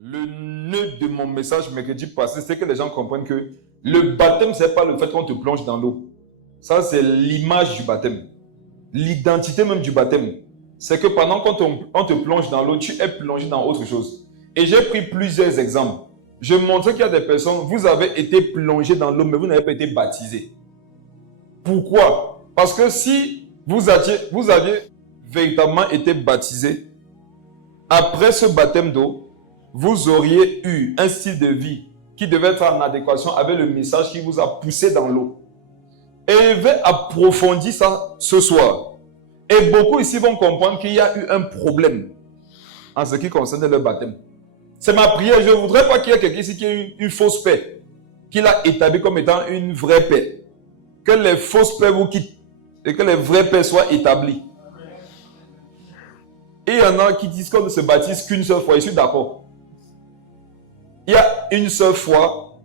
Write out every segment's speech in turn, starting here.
Le nœud de mon message mercredi passé, c'est que les gens comprennent que le baptême, ce n'est pas le fait qu'on te plonge dans l'eau. Ça, c'est l'image du baptême. L'identité même du baptême. C'est que pendant qu'on te plonge dans l'eau, tu es plongé dans autre chose. Et j'ai pris plusieurs exemples. Je montrais qu'il y a des personnes, vous avez été plongé dans l'eau, mais vous n'avez pas été baptisé. Pourquoi? Parce que si vous aviez véritablement été baptisé, après ce baptême d'eau, vous auriez eu un style de vie qui devait être en adéquation avec le message qui vous a poussé dans l'eau. Et je vais approfondir ça ce soir. Et beaucoup ici vont comprendre qu'il y a eu un problème en ce qui concerne le baptême. C'est ma prière. Je ne voudrais pas qu'il y ait quelqu'un ici qui ait une fausse paix, qu'il a établi comme étant une vraie paix. Que les fausses paix vous quittent et que les vraies paix soient établies. Et il y en a qui disent qu'on ne se baptise qu'une seule fois. Je suis d'accord. Il y a une seule foi,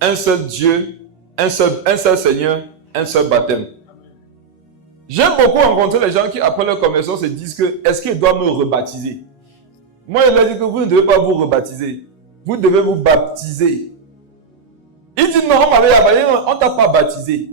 un seul Dieu, un seul Seigneur, un seul baptême. J'ai beaucoup rencontré les gens qui, après leur conversion, se disent que est-ce qu'ils doivent me rebaptiser? Moi, je leur dis que vous ne devez pas vous rebaptiser. Vous devez vous baptiser. Ils disent non, on ne t'a pas baptisé.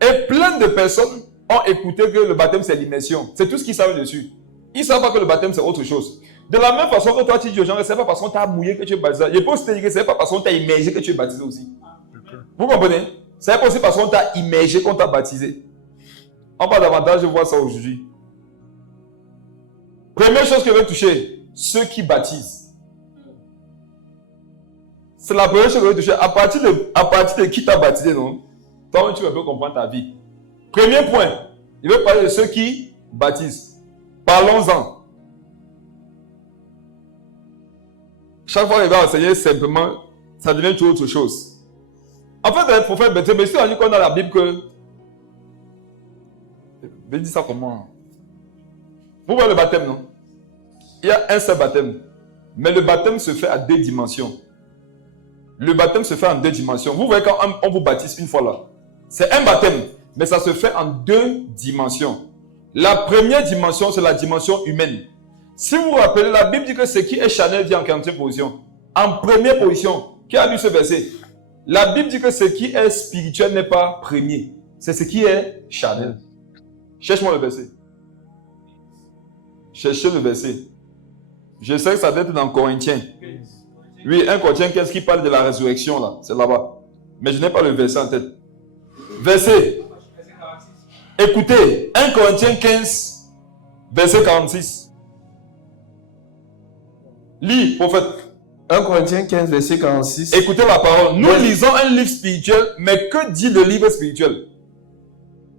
Et plein de personnes ont écouté que le baptême, c'est l'immersion. C'est tout ce qu'ils savent dessus. Ils ne savent pas que le baptême, c'est autre chose. De la même façon que toi, tu dis aux gens que ce n'est pas parce qu'on t'a mouillé que tu es baptisé. Je peux aussi te dire que ce n'est pas parce qu'on t'a immergé que tu es baptisé aussi. Vous comprenez? Ce n'est pas aussi parce qu'on t'a immergé qu'on t'a baptisé. On va davantage voir ça aujourd'hui. Première chose que je veux toucher, ceux qui baptisent. C'est la première chose que je veux toucher. À partir de qui t'a baptisé, non? Toi, tu peux comprendre ta vie. Premier point, il veut parler de ceux qui baptisent. Parlons-en. Chaque fois qu'il va enseigner simplement, ça devient tout autre chose. En fait, le prophète Bethel, mais si on dit qu'on a la Bible que... Je dis ça comment? Vous voyez le baptême, non? Il y a un seul baptême. Mais le baptême se fait à 2 dimensions. Le baptême se fait en 2 dimensions. Vous voyez quand on vous baptise une fois là. C'est un baptême, mais ça se fait en 2 dimensions. La première dimension, c'est la dimension humaine. Si vous vous rappelez, la Bible dit que ce qui est charnel vient en 40e position. En première position, qui a lu ce verset? La Bible dit que ce qui est spirituel n'est pas premier. C'est ce qui est charnel. Cherche-moi le verset. Cherchez le verset. Je sais que ça doit être dans Corinthiens. Oui, 1 Corinthiens 15 qui parle de la résurrection là. C'est là-bas. Mais je n'ai pas le verset en tête. Verset. Écoutez, 1 Corinthiens 15, verset 46. Lis, prophète. 1 Corinthiens 15, verset 46. Écoutez la parole. Nous lisons un livre spirituel, mais que dit le livre spirituel?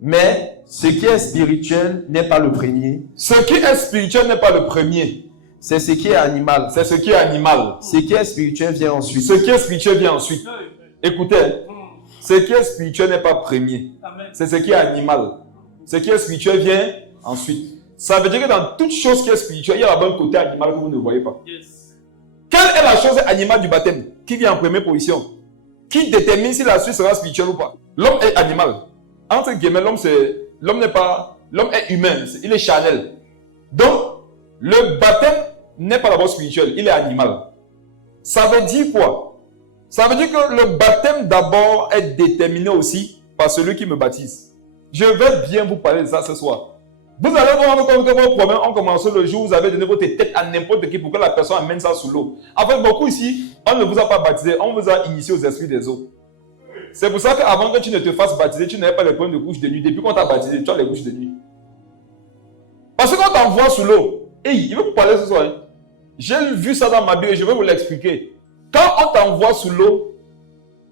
Mais ce qui est spirituel n'est pas le premier. Ce qui est spirituel n'est pas le premier. C'est ce qui est animal. C'est ce qui est animal. Ce qui est spirituel vient ensuite. Ce qui est spirituel vient ensuite. Écoutez, ce qui est spirituel n'est pas premier. C'est ce qui est animal. Ce qui est spirituel vient ensuite. Ça veut dire que dans toute chose qui est spirituelle, il y a le côté animal que vous ne voyez pas. Quelle est la chose animale du baptême qui vient en première position? Qui détermine si la suite sera spirituelle ou pas? L'homme est animal. Entre guillemets, l'homme est humain, il est charnel. Donc, le baptême n'est pas d'abord spirituel, il est animal. Ça veut dire quoi? Ça veut dire que le baptême d'abord est déterminé aussi par celui qui me baptise. Je vais bien vous parler de ça ce soir. Vous allez voir que vos problèmes ont commencé le jour où vous avez donné votre tête à n'importe qui pour que la personne amène ça sous l'eau. En fait, beaucoup ici, on ne vous a pas baptisé, on vous a initié aux esprits des eaux. C'est pour ça qu'avant que tu ne te fasses baptiser, tu n'avais pas les problèmes de couche de nuit. Depuis qu'on t'a baptisé, tu as les couches de nuit. Parce que quand on t'envoie sous l'eau, il veut vous parler ce soir. J'ai vu ça dans ma Bible et je vais vous l'expliquer. Quand on t'envoie sous l'eau,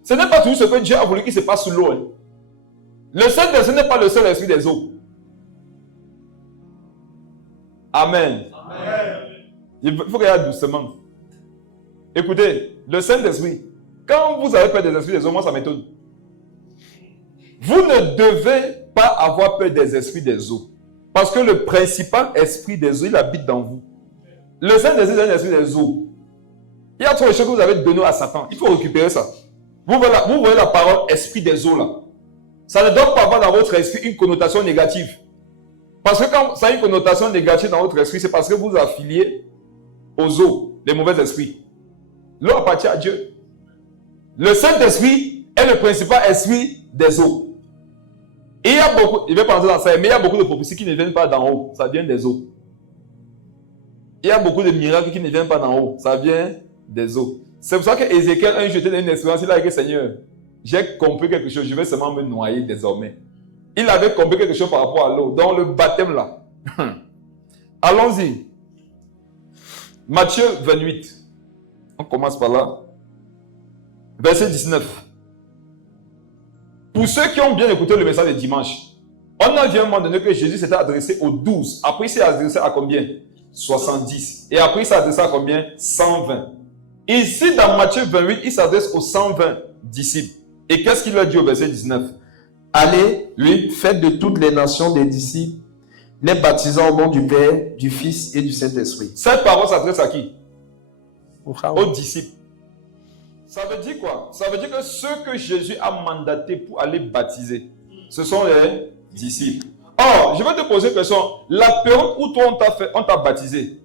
ce n'est pas toujours ce que Dieu a voulu qu'il se passe sous l'eau. Le Saint-Esprit n'est pas le seul esprit des eaux. Amen. Amen. Il faut qu'il y ait doucement. Écoutez, le Saint-Esprit, quand vous avez peur des esprits des eaux, moi ça m'étonne. Vous ne devez pas avoir peur des esprits des eaux. Parce que le principal esprit des eaux, il habite dans vous. Le Saint-Esprit est un esprit des eaux. Il y a trop de choses que vous avez données à Satan. Il faut récupérer ça. Vous voyez la parole esprit des eaux là. Ça ne doit pas avoir dans votre esprit une connotation négative. Parce que quand ça a une connotation négative dans votre esprit, c'est parce que vous affiliez aux eaux, les mauvais esprits. L'eau appartient à Dieu. Le Saint-Esprit est le principal esprit des eaux. Et il y a beaucoup, je vais pas entrer dans ça, mais il y a beaucoup de prophéties qui ne viennent pas d'en haut, ça vient des eaux. Il y a beaucoup de miracles qui ne viennent pas d'en haut, ça vient des eaux. C'est pour ça que Ézéchiel, un jour, était dans une expérience, il a dit, Seigneur, j'ai compris quelque chose, je vais seulement me noyer désormais. Il avait compris quelque chose par rapport à l'eau, dans le baptême là. Allons-y. Matthieu 28. On commence par là. Verset 19. Pour ceux qui ont bien écouté le message de dimanche, on a vu à un moment donné que Jésus s'était adressé aux 12. Après, il s'est adressé à combien? 70. Et après, il s'est adressé à combien? 120. Ici, dans Matthieu 28, il s'adresse aux 120 disciples. Et qu'est-ce qu'il a dit au verset 19? Allez, faites de toutes les nations des disciples, les baptisant au nom du Père, du Fils et du Saint-Esprit. Cette parole s'adresse à qui? Aux disciples. Ça veut dire quoi? Ça veut dire que ceux que Jésus a mandatés pour aller baptiser, ce sont les disciples. Or, je vais te poser une question. La période où toi on t'a baptisé,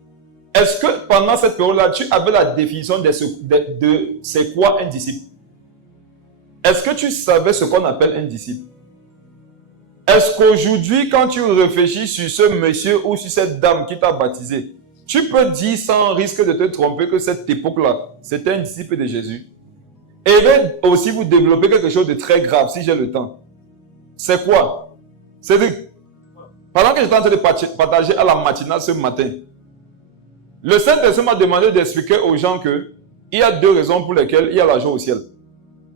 est-ce que pendant cette période-là, tu avais la définition de c'est quoi un disciple? Est-ce que tu savais ce qu'on appelle un disciple? Est-ce qu'aujourd'hui, quand tu réfléchis sur ce monsieur ou sur cette dame qui t'a baptisé, tu peux dire sans risque de te tromper que cette époque-là, c'était un disciple de Jésus? Et je vais aussi vous développer quelque chose de très grave si j'ai le temps. C'est quoi? C'est que, pendant que j'étais en train de partager à la matinale ce matin, le Saint-Esprit m'a demandé d'expliquer aux gens qu'il y a deux raisons pour lesquelles il y a la joie au ciel.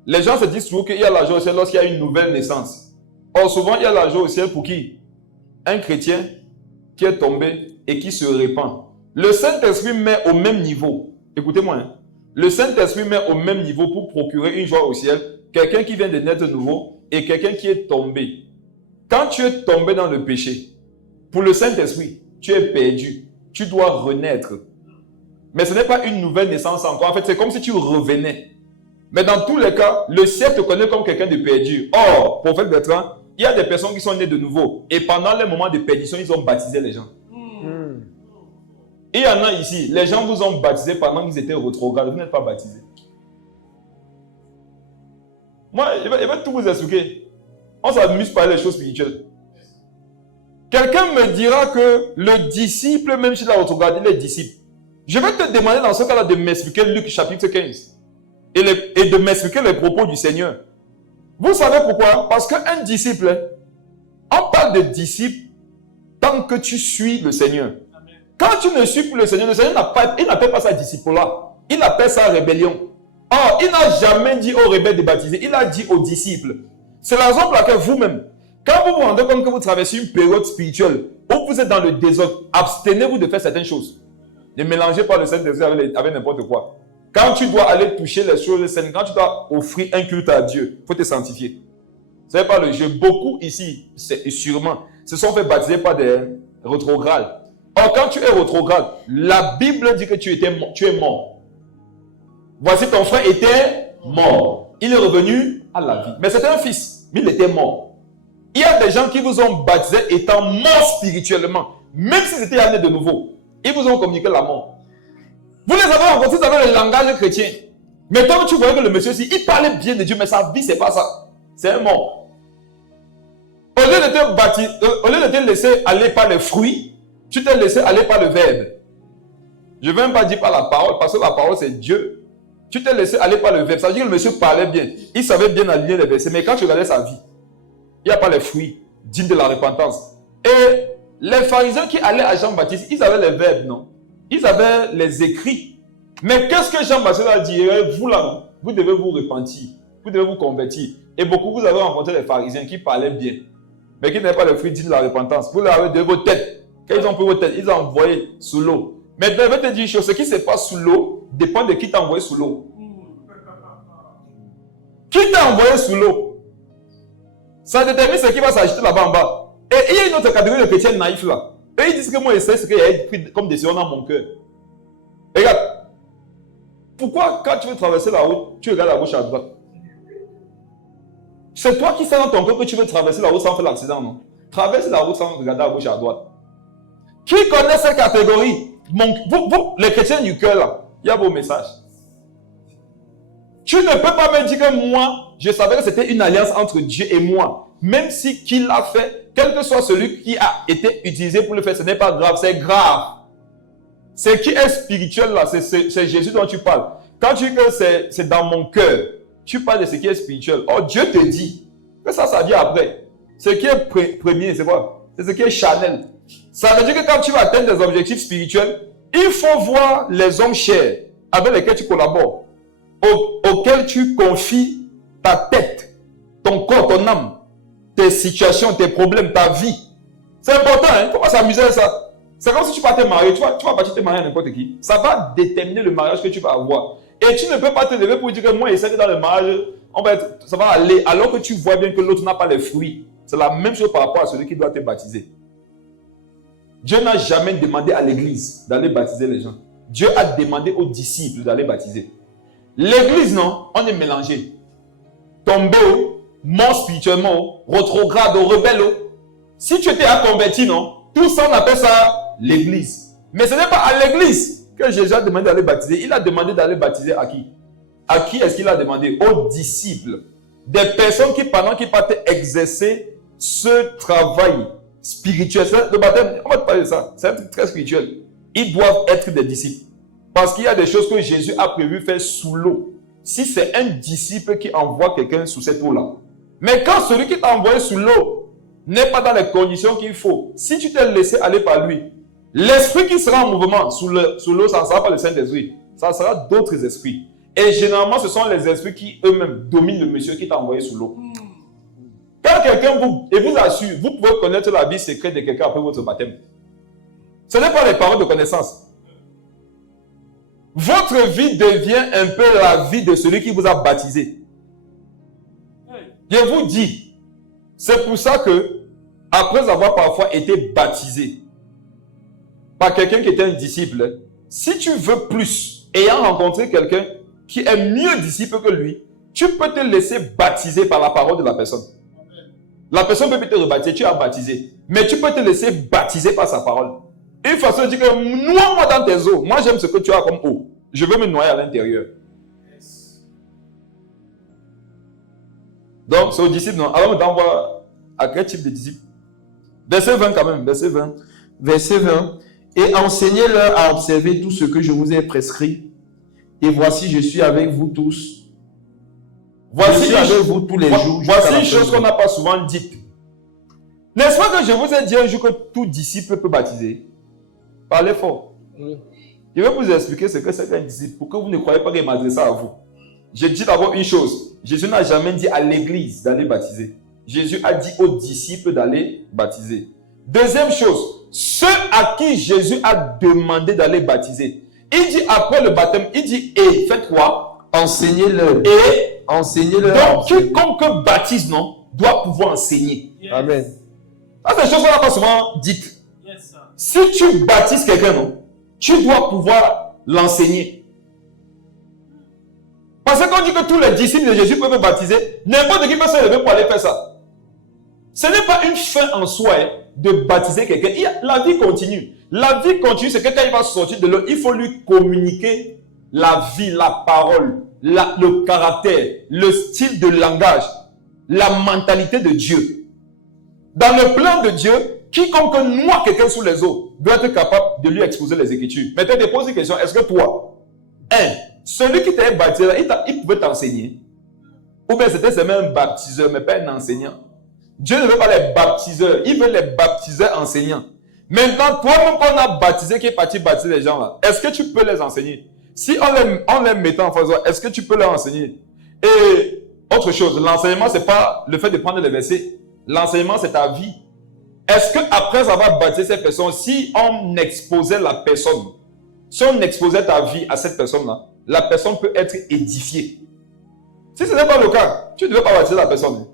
Les gens se disent toujours qu'il y a la joie au ciel lorsqu'il y a une nouvelle naissance. Or, souvent, il y a la joie au ciel pour qui? Un chrétien qui est tombé et qui se répand. Le Saint-Esprit met au même niveau, écoutez-moi, hein, le Saint-Esprit met au même niveau pour procurer une joie au ciel, quelqu'un qui vient de naître nouveau et quelqu'un qui est tombé. Quand tu es tombé dans le péché, pour le Saint-Esprit, tu es perdu, tu dois renaître. Mais ce n'est pas une nouvelle naissance encore, en fait c'est comme si tu revenais. Mais dans tous les cas, le ciel te connaît comme quelqu'un de perdu. Or, prophète Bertrand, il y a des personnes qui sont nées de nouveau et pendant les moments de perdition, ils ont baptisé les gens. Et il y en a ici, les gens vous ont baptisé pendant qu'ils étaient rétrogrades, vous n'êtes pas baptisés. Moi, je vais tout vous expliquer. On s'amuse par les choses spirituelles. Quelqu'un me dira que le disciple, même s'il a rétrogradé, il est disciple. Je vais te demander dans ce cas-là de m'expliquer Luc chapitre 15 et de m'expliquer les propos du Seigneur. Vous savez pourquoi? Parce qu'un disciple, on parle de disciple tant que tu suis le Seigneur. Quand tu ne suis plus le Seigneur n'appelle pas ça disciple-là. Il appelle ça rébellion. Or, il n'a jamais dit aux rebelles de baptiser. Il a dit aux disciples. C'est la raison pour laquelle vous-même, quand vous vous rendez compte que vous traversez une période spirituelle où vous êtes dans le désordre, abstenez-vous de faire certaines choses. Ne mélangez pas le Saint-Esprit avec n'importe quoi. Quand tu dois aller toucher les choses saines, quand tu dois offrir un culte à Dieu, il faut te sanctifier. Ce n'est pas le jeu. Beaucoup ici, sûrement, se sont fait baptiser par des rétrogrades. Or, quand tu es rétrograde, la Bible dit que tu es mort. Voici ton frère était mort. Il est revenu à la vie. Mais c'était un fils, mais il était mort. Il y a des gens qui vous ont baptisé étant morts spirituellement. Même s'ils étaient amenés de nouveau. Ils vous ont communiqué la mort. Vous les avez rencontrés, vous avez le langage chrétien. Mais toi, tu voyais que le monsieur, il parlait bien de Dieu, mais sa vie, c'est pas ça. C'est un mort. Au lieu de te laisser aller par les fruits, tu t'es laissé aller par le verbe. Je ne veux même pas dire par la parole, parce que la parole, c'est Dieu. Tu t'es laissé aller par le verbe. Ça veut dire que le monsieur parlait bien. Il savait bien aligner les versets. Mais quand tu regardais sa vie, il n'y a pas les fruits dignes de la repentance. Et les pharisiens qui allaient à Jean-Baptiste, ils avaient les verbes, non? Ils avaient les écrits. Mais qu'est-ce que Jean-Baptiste a dit? Vous là, vous devez vous repentir. Vous devez vous convertir. Et beaucoup, vous avez rencontré les pharisiens qui parlaient bien. Mais qui n'avaient pas les fruits dignes de la repentance. Vous l'avez de vos têtes. Quand ils ont pris vos têtes, ils ont envoyé sous l'eau. Mais je vais te dire une chose, ce qui se passe sous l'eau dépend de qui t'a envoyé sous l'eau. Qui t'a envoyé sous l'eau? Ça détermine ce qui va s'ajouter là-bas en bas. Et il y a une autre catégorie de chrétiens naïfs là. Et ils disent que moi, c'est ce qu'il y a pris comme décision dans mon cœur. Regarde. Pourquoi quand tu veux traverser la route, tu regardes à gauche à droite? C'est toi qui sais dans ton cœur que tu veux traverser la route sans faire l'accident, non? Traverse la route sans regarder à gauche à droite. Qui connaît cette catégorie? Vous, les chrétiens du cœur là, il y a vos messages. Tu ne peux pas me dire que moi, je savais que c'était une alliance entre Dieu et moi. Même si qui l'a fait, quel que soit celui qui a été utilisé pour le faire, ce n'est pas grave, c'est grave. Ce qui est spirituel là, c'est Jésus dont tu parles. Quand tu dis que c'est dans mon cœur, tu parles de ce qui est spirituel. Oh, Dieu te dit que ça vient après. Ce qui est premier, c'est quoi? C'est ce qui est charnel. Ça veut dire que quand tu vas atteindre des objectifs spirituels, il faut voir les hommes chers avec lesquels tu collabores, auxquels tu confies ta tête, ton corps, ton âme, tes situations, tes problèmes, ta vie. C'est important, hein? Il ne faut pas s'amuser à ça. C'est comme si tu partais marier, tu vas partir te marier à n'importe qui. Ça va déterminer le mariage que tu vas avoir. Et tu ne peux pas te lever pour dire que moi, essaie que dans le mariage, ça va aller, alors que tu vois bien que l'autre n'a pas les fruits. C'est la même chose par rapport à celui qui doit te baptiser. Dieu n'a jamais demandé à l'église d'aller baptiser les gens. Dieu a demandé aux disciples d'aller baptiser. L'église, non, on est mélangé. Tombé, mort spirituellement, rétrograde, rebelle. Si tu étais à convertir, non, tout ça, on appelle ça l'église. Mais ce n'est pas à l'église que Jésus a demandé d'aller baptiser. Il a demandé d'aller baptiser à qui? À qui est-ce qu'il a demandé? Aux disciples. Des personnes qui, pendant qu'ils partaient exercer ce travail spirituel. Le baptême, on va te parler de ça. C'est un truc très spirituel. Ils doivent être des disciples. Parce qu'il y a des choses que Jésus a prévu faire sous l'eau. Si c'est un disciple qui envoie quelqu'un sous cette eau-là. Mais quand celui qui t'a envoyé sous l'eau n'est pas dans les conditions qu'il faut, si tu t'es laissé aller par lui, l'esprit qui sera en mouvement sous l'eau, ça ne sera pas le Saint-Esprit. Ça sera d'autres esprits. Et généralement, ce sont les esprits qui eux-mêmes dominent le monsieur qui t'a envoyé sous l'eau. Quand quelqu'un vous assure, vous pouvez connaître la vie secrète de quelqu'un après votre baptême. Ce n'est pas les paroles de connaissance. Votre vie devient un peu la vie de celui qui vous a baptisé. Je vous dis, c'est pour ça que, après avoir parfois été baptisé par quelqu'un qui était un disciple, si tu veux plus, ayant rencontré quelqu'un qui est mieux disciple que lui, tu peux te laisser baptiser par la parole de la personne. La personne peut te rebaptiser, tu as baptisé, mais tu peux te laisser baptiser par sa parole. Une façon de dire que noie-moi dans tes eaux. Moi, j'aime ce que tu as comme eau. Je veux me noyer à l'intérieur. Donc, c'est aux disciples, non? Alors, on t'envoie à quel type de disciples? Verset 20 quand même, verset 20. Verset 20. Et enseignez-leur à observer tout ce que je vous ai prescrit. Et voici, je suis avec vous tous. Voici je suis avec vous tous les jours. Voici une chose qu'on n'a pas souvent dite. N'est-ce pas que je vous ai dit un jour que tout disciple peut baptiser? Parlez fort. Oui. Je vais vous expliquer ce que c'est qu'un disciple pour que vous ne croyez pas qu'il m'a dit ça à vous. Je dis d'abord une chose. Jésus n'a jamais dit à l'église d'aller baptiser. Jésus a dit aux disciples d'aller baptiser. Deuxième chose, ceux à qui Jésus a demandé d'aller baptiser. Il dit après le baptême, il dit et faites quoi? Enseignez-leur. Et enseignez-leur. Donc quiconque baptise, non, doit pouvoir enseigner. Yes. Amen. Ça, c'est des choses qu'on n'a pas souvent dites. Yes, si tu baptises quelqu'un, non, tu dois pouvoir l'enseigner. Parce qu'on dit que tous les disciples de Jésus peuvent baptiser, n'importe qui peut se lever pour aller faire ça. Ce n'est pas une fin en soi de baptiser quelqu'un. La vie continue. La vie continue, c'est que quand il va sortir de l'eau, il faut lui communiquer la vie, la parole, le caractère, le style de langage, la mentalité de Dieu. Dans le plan de Dieu, quiconque noie quelqu'un sous les eaux doit être capable de lui exposer les Écritures. Maintenant, je te pose une question. Est-ce que toi, celui qui t'a baptisé, il pouvait t'enseigner? Ou bien c'était seulement un baptiseur, mais pas un enseignant? Dieu ne veut pas les baptiseurs, il veut les baptiseurs enseignants. Maintenant, toi-même qu'on a baptisé, qui est parti baptiser les gens là, est-ce que tu peux les enseigner? Si on les mettant en face, est-ce que tu peux leur enseigner? Et autre chose, l'enseignement, c'est pas le fait de prendre les versets. L'enseignement, c'est ta vie. Est-ce qu'après avoir baptisé cette personne, si on exposait la personne, si on exposait ta vie à cette personne-là, la personne peut être édifiée. Si ce n'est pas le cas, tu ne devais pas baptiser la personne.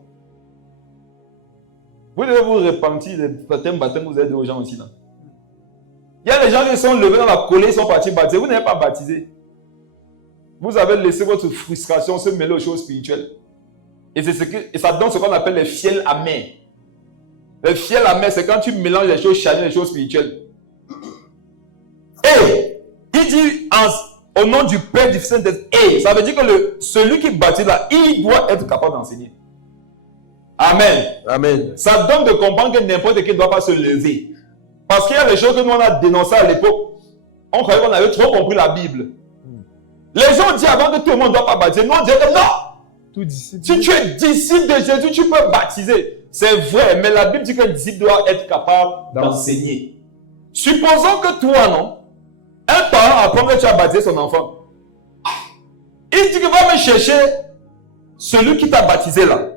Vous devez vous repentir des baptêmes, vous êtes aux gens aussi là. Il y a des gens qui sont levés dans la colère, ils sont partis baptiser. Vous n'avez pas baptisé. Vous avez laissé votre frustration se mêler aux choses spirituelles. Et ça donne ce qu'on appelle les fiels amers. Les fiels amers, c'est quand tu mélanges les choses charnelles et les choses spirituelles. Et il dit au nom du Père, du Fils et du Saint-Esprit. Ça veut dire que celui qui baptise là, il doit être capable d'enseigner. Amen. Amen. Ça donne de comprendre que n'importe qui ne doit pas se lever. Parce qu'il y a des choses que nous on a dénoncées à l'époque. On croyait qu'on avait trop compris la Bible. Les gens ont dit avant que tout le monde ne doit pas baptiser. Nous on dit que non. Si tu es disciple de Jésus, tu peux baptiser. C'est vrai, mais la Bible dit qu'un disciple doit être capable d'enseigner. Supposons que toi, non, un parent apprend que tu as baptisé son enfant. Il dit qu'il va me chercher celui qui t'a baptisé là.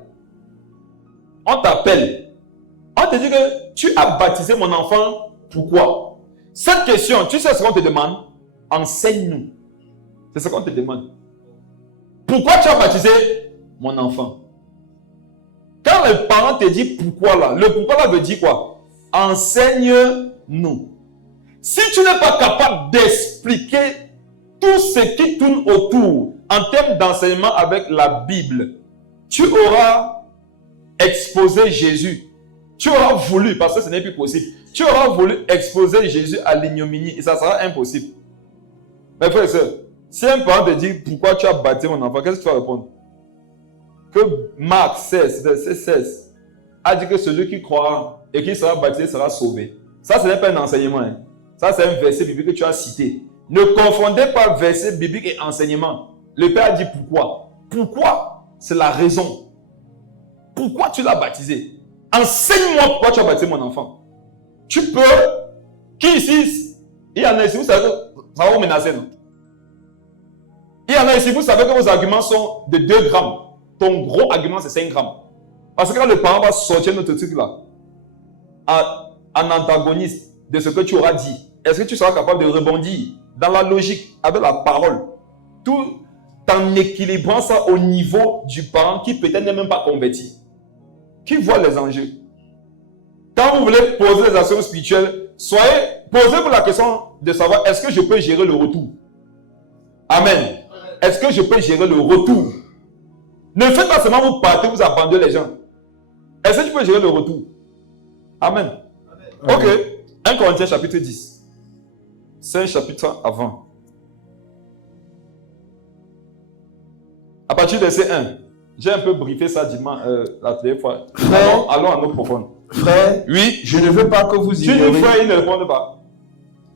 On t'appelle. On te dit que tu as baptisé mon enfant. Pourquoi? Cette question, tu sais ce qu'on te demande? Enseigne-nous. C'est ce qu'on te demande. Pourquoi tu as baptisé mon enfant? Quand le parent te dit pourquoi là, le pourquoi là veut dire quoi? Enseigne-nous. Si tu n'es pas capable d'expliquer tout ce qui tourne autour en termes d'enseignement avec la Bible, tu auras exposé Jésus. Tu auras voulu, parce que ce n'est plus possible, tu auras voulu exposer Jésus à l'ignominie et ça sera impossible. Mes frères et sœurs, si un parent te dit pourquoi tu as baptisé mon enfant, qu'est-ce que tu vas répondre? Que Marc 16 a dit que celui qui croira et qui sera baptisé sera sauvé. Ça, ce n'est pas un enseignement. Hein. Ça, c'est un verset biblique que tu as cité. Ne confondez pas verset biblique et enseignement. Le Père a dit pourquoi. Pourquoi? C'est la raison. Pourquoi tu l'as baptisé? Enseigne-moi pourquoi tu as baptisé mon enfant. Tu peux. Qui ici? Il y en a ici, vous savez que ça va vous menacer, non? Il y en a ici, vous savez que vos arguments sont de 2 grammes. Ton gros argument, c'est 5 grammes. Parce que quand le parent va sortir notre truc là, en antagoniste de ce que tu auras dit, est-ce que tu seras capable de rebondir dans la logique, avec la parole, tout en équilibrant ça au niveau du parent qui peut-être n'est même pas converti, qui voit les enjeux. Quand vous voulez poser des actions spirituelles, posez-vous la question de savoir est-ce que je peux gérer le retour? Amen. Est-ce que je peux gérer le retour? Ne faites pas seulement vous partez, vous abandonnez les gens. Est-ce que tu peux gérer le retour? Amen. Amen. Ok. 1 Corinthiens chapitre 10. C'est un chapitre avant. À partir de verset 1. J'ai un peu briefé ça dimanche, la dernière fois. Allons à nos profondes. Frère, oui, je ne veux pas que vous ignoriez. Tu dis frère, il ne répond pas.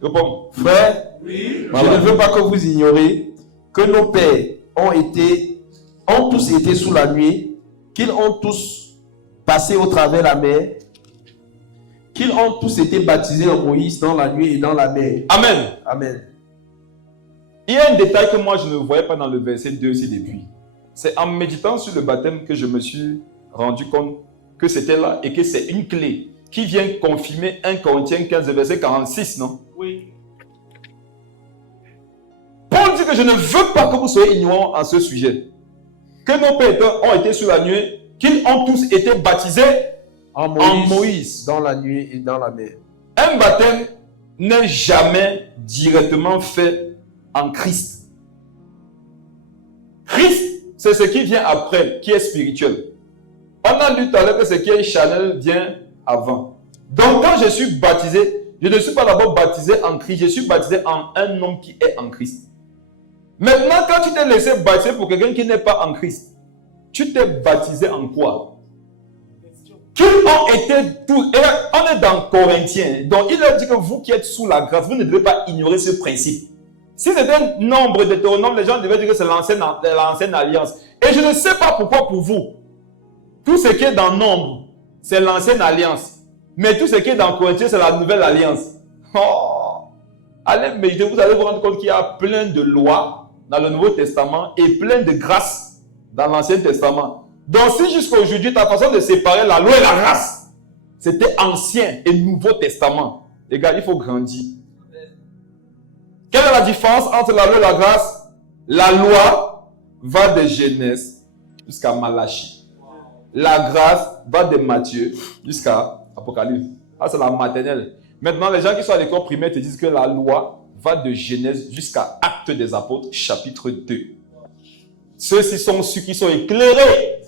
Réponds. Frère, oui, voilà. Je ne veux pas que vous ignoriez que nos pères ont tous été sous la nuée, qu'ils ont tous passé au travers la mer, qu'ils ont tous été baptisés en Moïse dans la nuée et dans la mer. Amen. Amen. Il y a un détail que moi je ne voyais pas dans le verset 2 aussi depuis. C'est en méditant sur le baptême que je me suis rendu compte que c'était là et que c'est une clé qui vient confirmer 1 Corinthiens 15, verset 46, non? Oui. Paul dit que je ne veux pas que vous soyez ignorants en ce sujet. Que nos pères ont été sous la nuée, qu'ils ont tous été baptisés en Moïse. Dans la nuée et dans la mer. Un baptême n'est jamais directement fait en Christ. Christ, c'est ce qui vient après, qui est spirituel. On a lu tout à l'heure que ce qui est charnel vient avant. Donc quand je suis baptisé, je ne suis pas d'abord baptisé en Christ, je suis baptisé en un homme qui est en Christ. Maintenant, quand tu t'es laissé baptiser pour quelqu'un qui n'est pas en Christ, tu t'es baptisé en quoi? Qu'ils ont été tous. Et là, on est dans Corinthiens. Donc, il a dit que vous qui êtes sous la grâce, vous ne devez pas ignorer ce principe. Si c'était un nombre de Deutéronome, les gens devaient dire que c'est l'ancienne alliance. Et je ne sais pas pourquoi pour vous. Tout ce qui est dans nombre, c'est l'ancienne alliance. Mais tout ce qui est dans Corinthiens, c'est la nouvelle alliance. Oh. Allez méditer, vous allez vous rendre compte qu'il y a plein de lois dans le Nouveau Testament et plein de grâces dans l'Ancien Testament. Donc si jusqu'à aujourd'hui, ta façon de séparer la loi et la grâce, c'était Ancien et Nouveau Testament. Les gars, il faut grandir. Quelle est la différence entre la loi et la grâce? La loi va de Genèse jusqu'à Malachie. La grâce va de Matthieu jusqu'à Apocalypse. Ah, c'est la maternelle. Maintenant, les gens qui sont à l'école primaire te disent que la loi va de Genèse jusqu'à Actes des Apôtres, chapitre 2. Ceux-ci sont ceux qui sont éclairés.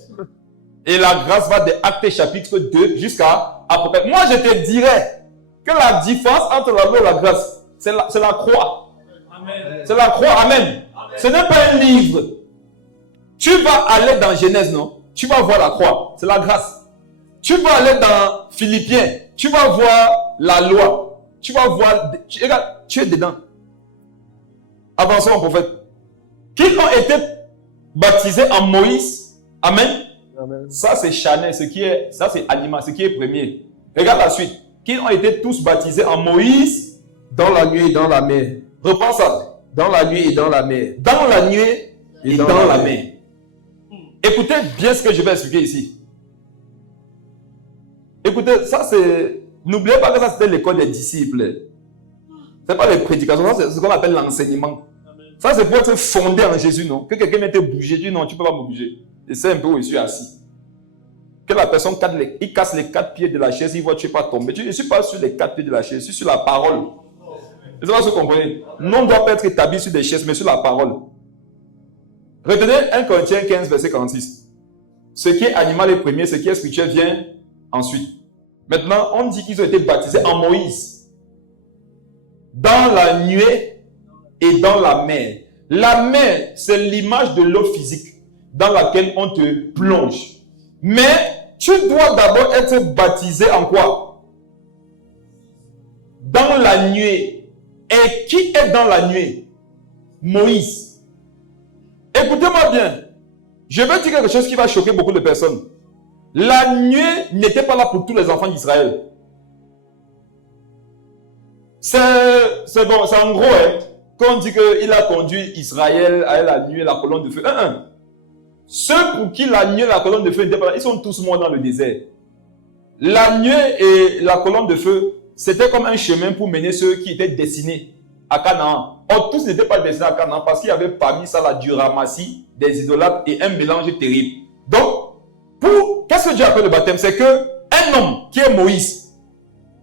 Et la grâce va de Actes chapitre 2 jusqu'à Apocalypse. Moi, je te dirais que la différence entre la loi et la grâce, c'est la croix. C'est la croix, amen. Ce n'est pas un livre. Tu vas aller dans Genèse, non? Tu vas voir la croix, c'est la grâce. Tu vas aller dans Philippiens, tu vas voir la loi. Tu vas voir, regarde, tu es dedans. Avançons au prophète. Qu'ils ont été baptisés en Moïse, amen. Amen. Ça c'est charnel, ça c'est animal, ce qui est premier. Regarde la suite. Qu'ils ont été tous baptisés en Moïse, Dans la nuée et dans la mer. reprends ça. Dans la nuée et dans la mer. Dans la nuée et dans la mer. Écoutez bien ce que je vais expliquer ici. Écoutez, ça c'est... N'oubliez pas que ça c'était l'école des disciples. Ce n'est pas les prédications, ça c'est ce qu'on appelle l'enseignement. Ça c'est pour être fondé en Jésus, non? Que quelqu'un vienne te bouger, tu dis non, tu ne peux pas me bouger. Et c'est un peu où je suis assis. Que la personne il casse les 4 pieds de la chaise, il voit que tu ne es pas tombé. Je ne suis pas sur les 4 pieds de la chaise, je suis sur la parole. Je ne sais pas si vous comprenez. Non, on ne doit pas être établi sur des chaises, mais sur la parole. Retenez 1 Corinthiens 15, verset 46. Ce qui est animal est premier, ce qui est spirituel vient ensuite. Maintenant, on dit qu'ils ont été baptisés en Moïse. Dans la nuée et dans la mer. La mer, c'est l'image de l'eau physique dans laquelle on te plonge. Mais tu dois d'abord être baptisé en quoi? Dans la nuée. Et qui est dans la nuée? Moïse. Écoutez-moi bien. Je vais dire quelque chose qui va choquer beaucoup de personnes. La nuée n'était pas là pour tous les enfants d'Israël. C'est bon, c'est en gros, hein, quand on dit qu'il a conduit Israël à la nuée, la colonne de feu. Ceux pour qui la nuée et la colonne de feu n'étaient pas là, ils sont tous morts dans le désert. La nuée et la colonne de feu, c'était comme un chemin pour mener ceux qui étaient destinés à Canaan. Or, tous n'étaient pas destinés à Canaan parce qu'il y avait parmi ça du ramassis, des idolâtres et un mélange terrible. Donc, qu'est-ce que Dieu appelle le baptême? C'est qu'un homme qui est Moïse,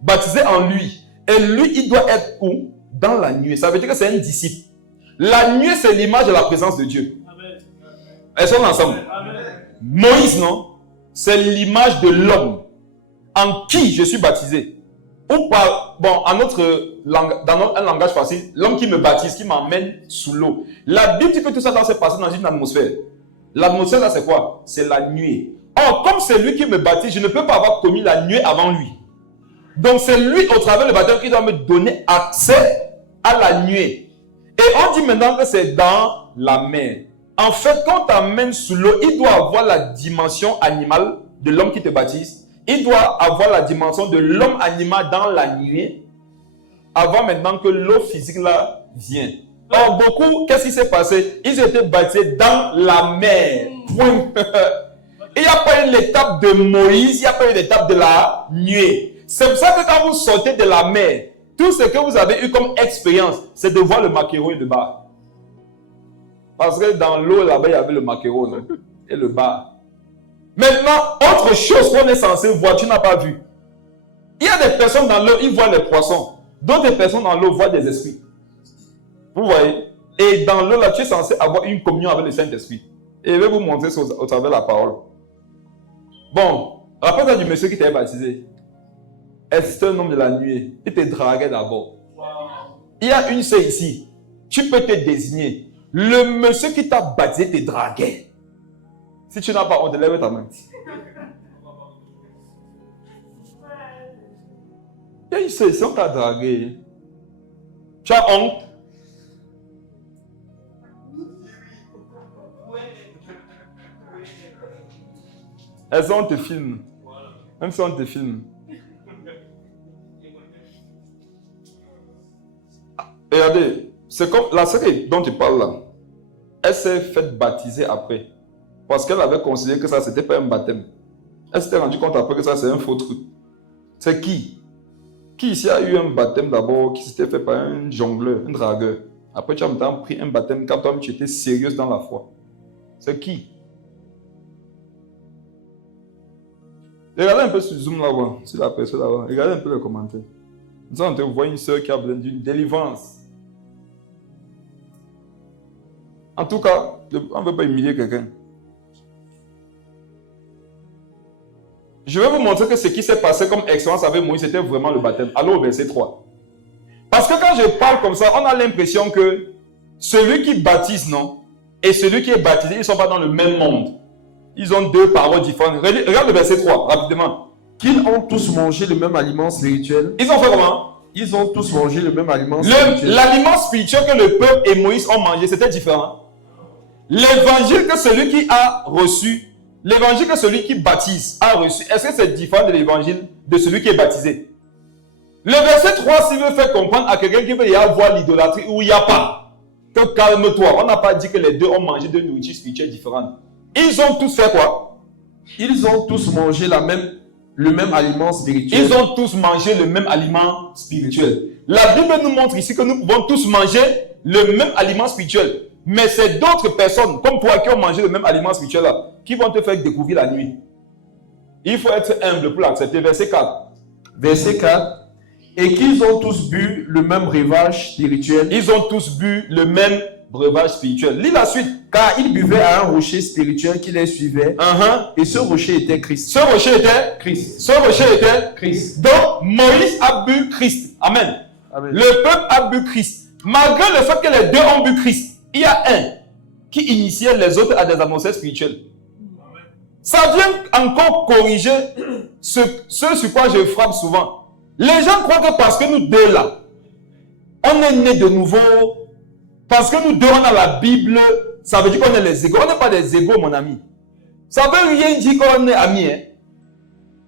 baptisé en lui, et lui, il doit être où? Dans la nuée. Ça veut dire que c'est un disciple. La nuée, c'est l'image de la présence de Dieu. Elles sont ensemble. Amen. Moïse, non? C'est l'image de l'homme en qui je suis baptisé. Ou par, bon, dans un langage facile, l'homme qui me baptise, qui m'emmène sous l'eau. La Bible dit que tout ça doit se passer dans une atmosphère. L'atmosphère, là, c'est quoi? C'est la nuée. Or, comme c'est lui qui me baptise, je ne peux pas avoir commis la nuée avant lui. Donc, c'est lui, au travers du baptême, qui doit me donner accès à la nuée. Et on dit maintenant que c'est dans la mer. En fait, quand on t'amène sous l'eau, il doit avoir la dimension animale de l'homme qui te baptise. Il doit avoir la dimension de l'homme animal dans la nuée, avant maintenant que l'eau physique là vienne. Or, beaucoup, qu'est-ce qui s'est passé? Ils étaient baptisés dans la mer. Point. Il n'y a pas eu l'étape de Moïse, il n'y a pas eu l'étape de la nuée. C'est pour ça que quand vous sortez de la mer, tout ce que vous avez eu comme expérience, c'est de voir le maquereau et le bar. Parce que dans l'eau, là-bas, il y avait le maquereau et le bar. Maintenant, autre chose qu'on est censé voir, tu n'as pas vu. Il y a des personnes dans l'eau, ils voient les poissons. D'autres personnes dans l'eau voient des esprits. Vous voyez? Et dans l'eau, là, tu es censé avoir une communion avec le Saint-Esprit. Et je vais vous montrer ça au travers de la parole. Bon, rappelle-toi du monsieur qui t'avait baptisé. C'était un homme de la nuée. Il te draguait d'abord. Wow. Il y a une seule ici. Tu peux te désigner. Le monsieur qui t'a baptisé te draguait. Si tu n'as pas, on te lève ta main. Il y a une seule ici, on t'a dragué. Tu as honte? Elles ont te filme. Même si on te filme. Regardez, c'est comme la sœur dont tu parles là. Elle s'est faite baptiser après. Parce qu'elle avait considéré que ça, c'était pas un baptême. Elle s'était rendue compte après que ça, c'est un faux truc. C'est qui? Qui ici a eu un baptême d'abord, qui s'était fait par un jongleur, un dragueur? Après, tu as maintenant pris un baptême quand toi-même tu étais sérieuse dans la foi. C'est qui? Regardez un peu sur Zoom là-bas, sur la personne là-bas. Regardez un peu les commentaires. Nous sommes en train de voir une soeur qui a besoin d'une délivrance. En tout cas, on ne veut pas humilier quelqu'un. Je vais vous montrer que ce qui s'est passé comme expérience avec Moïse, c'était vraiment le baptême. Allons au verset 3. Parce que que quand je parle comme ça, on a l'impression que celui qui baptise, non, et celui qui est baptisé, ils ne sont pas dans le même monde. Ils ont deux paroles différentes. Regarde le verset 3, rapidement. Qu'ils ont tous mangé le même aliment spirituel. Ils ont fait comment? Ils ont tous mangé le même aliment spirituel. L'aliment spirituel que le peuple et Moïse ont mangé, c'était différent. L'évangile que celui qui a reçu, l'évangile que celui qui baptise a reçu, est-ce que c'est différent de l'évangile de celui qui est baptisé? Le verset 3, s'il veut faire comprendre à quelqu'un qui veut y avoir l'idolâtrie où il n'y a pas, que calme-toi. On n'a pas dit que les deux ont mangé de nourriture spirituelle différente. Ils ont tous fait quoi? Ils ont tous mangé le même aliment spirituel. Ils ont tous mangé le même aliment spirituel. La Bible nous montre ici que nous pouvons tous manger le même aliment spirituel. Mais c'est d'autres personnes, comme toi, qui ont mangé le même aliment spirituel là, qui vont te faire découvrir la nuit. Il faut être humble pour l'accepter. Verset 4. Verset 4. Et qu'ils ont tous bu le même breuvage spirituel. Ils ont tous bu le même breuvage spirituel. Lis la suite. Car ils buvaient à un rocher spirituel qui les suivait. Et ce rocher était Christ. Ce rocher était Christ. Ce rocher était Christ. Donc Moïse a bu Christ. Amen. Amen. Le peuple a bu Christ. Malgré le fait que les deux ont bu Christ, il y a un qui initiait les autres à des annonceurs spirituels. Ça vient encore corriger ce sur quoi je frappe souvent. Les gens croient que parce que nous deux là, on est nés de nouveau, parce que nous deux on a la Bible, ça veut dire qu'on est les égaux. On n'est pas des égaux, mon ami. Ça veut rien dire qu'on est amis. Hein.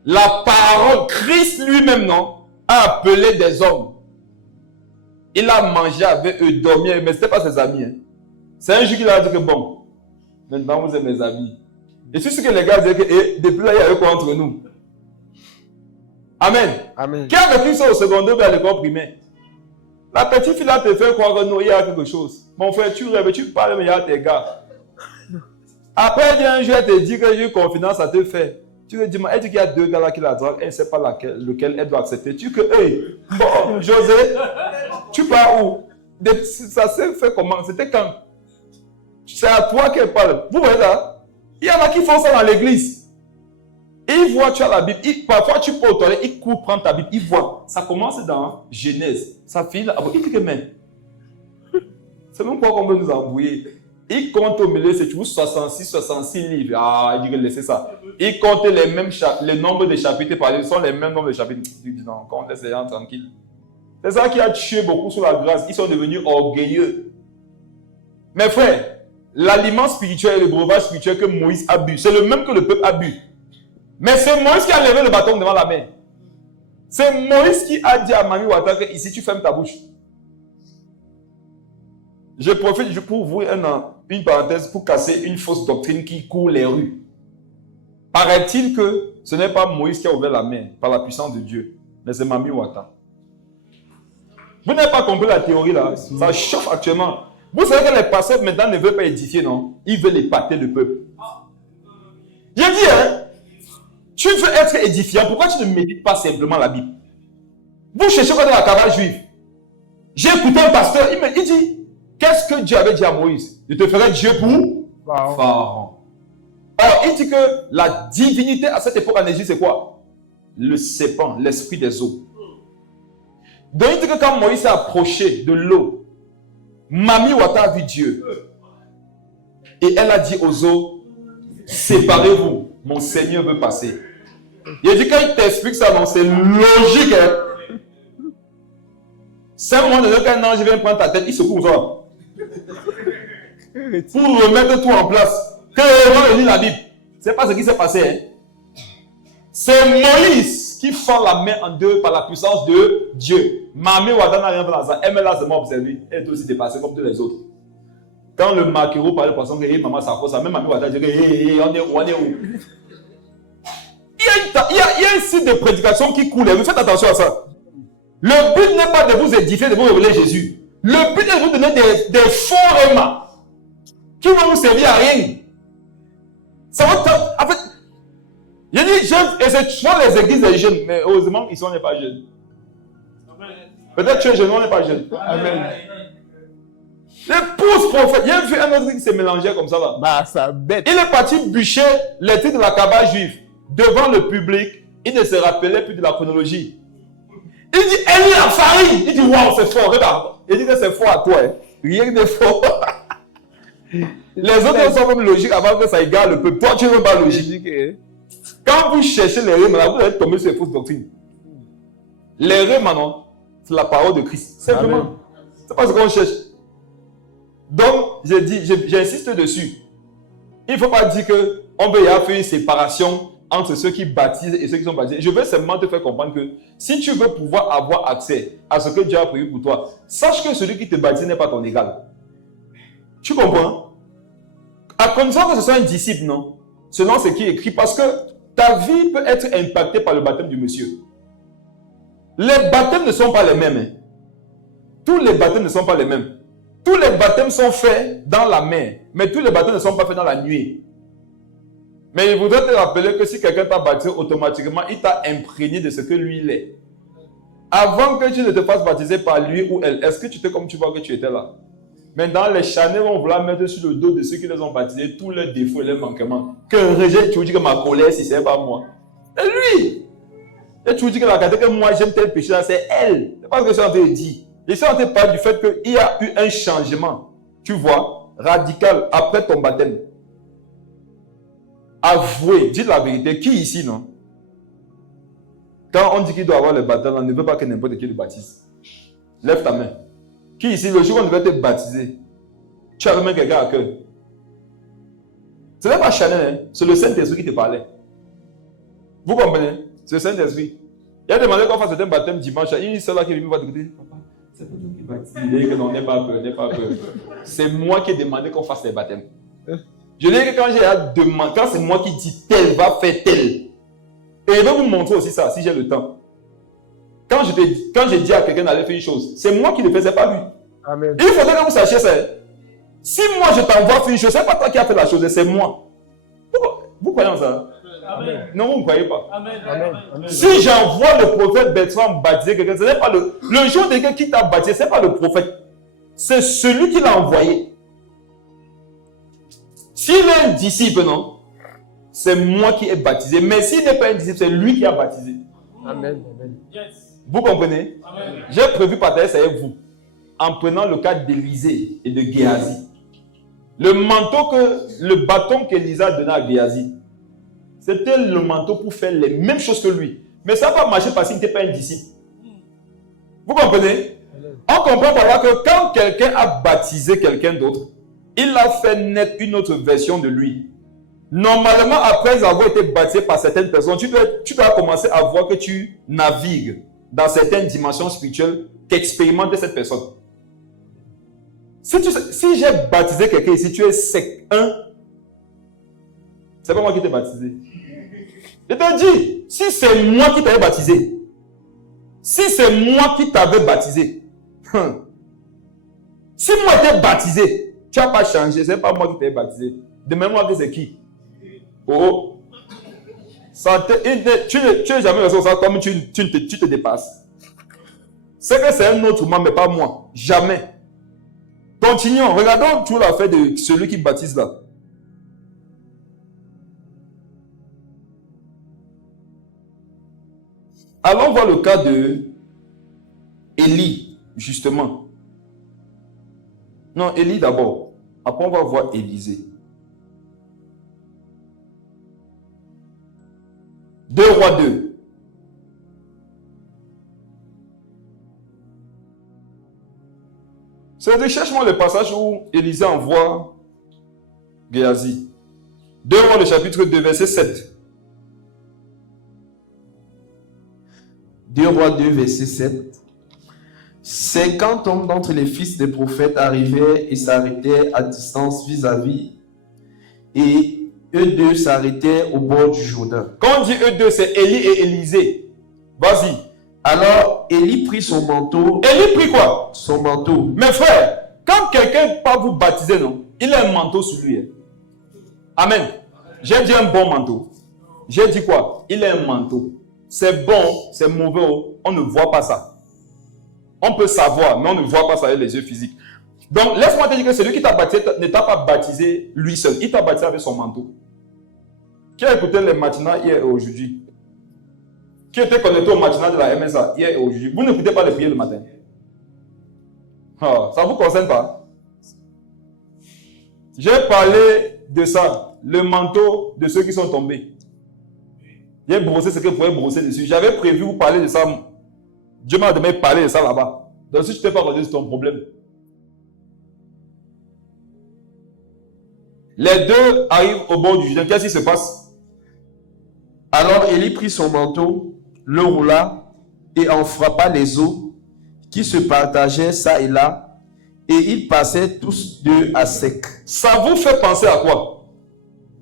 La parole, Christ lui-même, non, a appelé des hommes. Il a mangé avec eux, dormi, mais ce n'était pas ses amis. Hein. C'est un jour qu'il a dit que bon, maintenant vous êtes mes amis. Et c'est ce que les gars disaient que depuis là, il y a eu quoi entre nous. Amen. Amen. Qui a vécu ça au secondaire ou à l'école primaire? La petite fille là te fait croire que non, il y a quelque chose. Mon frère, tu rêves, tu parles, mais il y a tes gars. Après, il y a un jour, elle te dit que j'ai confidence à te faire. Tu te dis, elle dit qu'il y a deux gars là qui la draguent, elle ne sait pas lequel elle doit accepter. Tu dis que, hey, bon, José, tu pars où? Ça s'est fait comment? C'était quand? C'est à toi qu'elle parle. Vous voyez là? Il y en a qui font ça dans l'église. Et ils voient, tu as la Bible. Parfois, tu peux aux toilettes, ils courent prendre ta Bible. Ils voient. Ça commence dans Genèse. Ça finit là. Il dit que même. C'est même pas qu'on veut nous embrouiller. Il compte au milieu, c'est toujours 66 livres. Ah, il dit que laissez ça. Il compte les nombres de chapitres par ce sont les mêmes nombres de chapitres. Il dit non, qu'on laisse les gens tranquilles. C'est ça qui a tué beaucoup sous la grâce. Ils sont devenus orgueilleux. Mes frères, l'aliment spirituel et le breuvage spirituel que Moïse a bu, c'est le même que le peuple a bu. Mais c'est Moïse qui a levé le bâton devant la mer. C'est Moïse qui a dit à Mami Wata que ici tu fermes ta bouche. Je profite pour ouvrir une parenthèse pour casser une fausse doctrine qui court les rues. Paraît-il que ce n'est pas Moïse qui a ouvert la mer par la puissance de Dieu, mais c'est Mami Wata. Vous n'avez pas compris la théorie là? Ça chauffe actuellement. Vous savez que les pasteurs maintenant ne veulent pas édifier, non? Ils veulent épater le peuple. J'ai dit, hein? Tu veux être édifiant, pourquoi tu ne médites pas simplement la Bible? Vous cherchez quoi dans la cabane juive? J'ai écouté un pasteur, il dit, qu'est-ce que Dieu avait dit à Moïse? Je te ferai Dieu pour Pharaon. Alors, il dit que la divinité à cette époque en Égypte, c'est quoi? Le serpent, l'esprit des eaux. Donc, il dit que quand Moïse s'est approché de l'eau, Mami Wata a vu Dieu. Et elle a dit aux eaux, séparez-vous, mon Seigneur veut passer. Il dit quand il t'explique ça, non, c'est logique. Hein? C'est un moment donné qu'un ange vient prendre ta tête, il secoue toi. Pour remettre tout en place. Quand il lit la Bible, c'est pas ce qui s'est passé. Hein? C'est Moïse qui fend la main en deux par la puissance de Dieu. Mami Wata n'a rien fait dans ça. Elle m'a là seulement observé. Elle est aussi dépassée comme tous les autres. Quand le maquereau parlait de poisson, que maman s'accroche, même Mami Wata dit on est où? Il y a un site de prédication qui coule. Vous faites attention à ça. Le but n'est pas de vous édifier, de vous révéler Jésus. Le but est de vous donner des faux rémas qui vont vous servir à rien. Ça va en fait, j'ai dit jeunes, et c'est souvent les églises des jeunes, mais heureusement ils sont pas jeunes. Peut-être tu es jeune, on n'est pas jeune. Amen. L'épouse prophète, il y a un autre qui s'est mélangé comme ça là. Bah, ça bête. Il est parti bûcher les titres de la cabane juive devant le public. Il ne se rappelait plus de la chronologie. Il dit, Élie la farine. Il dit, waouh, c'est fort, regarde. Il dit que c'est fort à toi. Hein. Rien n'est fort. Les autres sont même logiques avant que ça égale le peuple. Toi, tu ne veux pas logique. Quand vous cherchez les rimes, là, vous allez tomber sur les fausses doctrines. Les rimes, non, c'est la parole de Christ. Simplement. C'est pas ce qu'on cherche. Donc, j'insiste dessus. Il ne faut pas dire qu'on peut y avoir fait une séparation entre ceux qui baptisent et ceux qui sont baptisés. Je veux simplement te faire comprendre que si tu veux pouvoir avoir accès à ce que Dieu a prévu pour toi, sache que celui qui te baptise n'est pas ton égal. Tu comprends? À condition que ce soit un disciple, non? Selon ce qui est écrit, parce que ta vie peut être impactée par le baptême du monsieur. Les baptêmes ne sont pas les mêmes. Hein. Tous les baptêmes ne sont pas les mêmes. Tous les baptêmes sont faits dans la mer, mais tous les baptêmes ne sont pas faits dans la nuée. Mais il voudrait te rappeler que si quelqu'un t'a baptisé, automatiquement, il t'a imprégné de ce que lui il est. Avant que tu ne te fasses baptiser par lui ou elle, est-ce que tu étais comme tu vois que tu étais là? Maintenant, les charnets vont vouloir mettre sur le dos de ceux qui les ont baptisés tous leurs défauts et leurs manquements. Que rejette, tu vous dis que ma colère, si c'est pas moi. C'est lui. Et tu vous dis que la qualité que moi j'aime tel péché là, c'est elle. C'est pas ce que je suis en train de dire. Je suis en train de parler du fait qu'il y a eu un changement, tu vois, radical après ton baptême. Avouez, dites la vérité. Qui ici, non? Quand on dit qu'il doit avoir le baptême, on ne veut pas que n'importe qui le baptise. Lève ta main. Qui ici, le jour où on devait te baptiser, tu as même quelqu'un à cœur. Ce n'est pas Chanel, hein? C'est le Saint-Esprit qui te parlait. Vous comprenez? C'est le Saint-Esprit. Il a demandé qu'on fasse un baptême dimanche. Il dit, c'est là qui est venu voir de côté. Papa, c'est pas toi qui baptise. Il dit que non, n'aie pas peur, n'aie pas peur. C'est moi qui ai demandé qu'on fasse les baptêmes. Je dis que quand j'ai demandé, quand c'est moi qui dis tel va faire tel. Et je vais vous montrer aussi ça, si j'ai le temps. Quand j'ai dit à quelqu'un d'aller faire une chose, c'est moi qui le faisais, pas lui. Amen. Il faudrait que vous sachiez ça. Si moi je t'envoie faire une chose, c'est pas toi qui as fait la chose, c'est moi. Vous croyez en ça? Amen. Non, vous ne croyez pas. Amen. Amen. Si j'envoie le prophète Bertrand baptiser quelqu'un, ce n'est pas le jour de quelqu'un qui t'a baptisé, ce n'est pas le prophète. C'est celui qui l'a envoyé. S'il est un disciple, non, c'est moi qui ai baptisé. Mais s'il n'est pas un disciple, c'est lui qui a baptisé. Amen. Amen. Vous comprenez? Amen. J'ai prévu partager ça avec vous en prenant le cas d'Élisée et de Géasi. Le bâton qu'Élisée a donné à Géasi, c'était le manteau pour faire les mêmes choses que lui. Mais ça n'a pas marché parce qu'il n'était pas un disciple. Vous comprenez? On comprend par là que quand quelqu'un a baptisé quelqu'un d'autre, il a fait naître une autre version de lui. Normalement, après avoir été baptisé par certaines personnes, tu dois commencer à voir que tu navigues dans certaines dimensions spirituelles qu'expérimente cette personne. Si j'ai baptisé quelqu'un ici, tu es sec. C'est pas moi qui t'ai baptisé. Je te dis, si c'est moi qui t'avais baptisé, si c'est moi qui t'avais baptisé, si moi j'étais baptisé, tu n'as pas changé, ce n'est pas moi qui t'ai baptisé. Demande-moi que c'est qui? Oh, tu n'es jamais resté ça comme tu te dépasses. C'est que c'est un autre moi, mais pas moi. Jamais. Continuons. Regardons toujours l'affaire de celui qui baptise là. Allons voir le cas de Élie, justement. Non, Élie d'abord. Après, on va voir Élisée. 2 Rois 2. C'est cherche-moi le passage où Élisée envoie Géasi. 2 Rois, le chapitre 2, verset 7. 2 Rois 2, verset 7. 50 hommes d'entre les fils des prophètes arrivaient et s'arrêtaient à distance vis-à-vis, et eux deux s'arrêtaient au bord du Jourdain. Quand on dit eux deux, c'est Élie et Élisée. Vas-y. Alors Élie prit son manteau. Élie prit quoi? Son manteau. Mes frères, quand quelqu'un part vous baptiser, non, il a un manteau sur lui. Amen. J'ai dit un bon manteau. J'ai dit quoi? Il a un manteau. C'est bon, c'est mauvais, on ne voit pas ça. On peut savoir, mais on ne voit pas ça avec les yeux physiques. Donc, laisse-moi te dire que celui qui t'a baptisé ne t'a pas baptisé lui seul. Il t'a baptisé avec son manteau. Qui a écouté les matinales hier et aujourd'hui? qui était connecté au matinal de la MSA hier et aujourd'hui, vous n'écoutez pas les prières le matin. Ça ne vous concerne pas. J'ai parlé de ça, le manteau de ceux qui sont tombés. J'ai brossé ce que vous pouvez brosser dessus. J'avais prévu vous parler de ça. Dieu m'a demandé de parler de ça là-bas. Donc si tu t'es pas rendu, c'est ton problème. Les deux arrivent au bord du Jourdain. Qu'est-ce qui se passe? Alors Élie prit son manteau, le roula et en frappa les eaux qui se partageaient ça et là, et ils passaient tous deux à sec. Ça vous fait penser à quoi?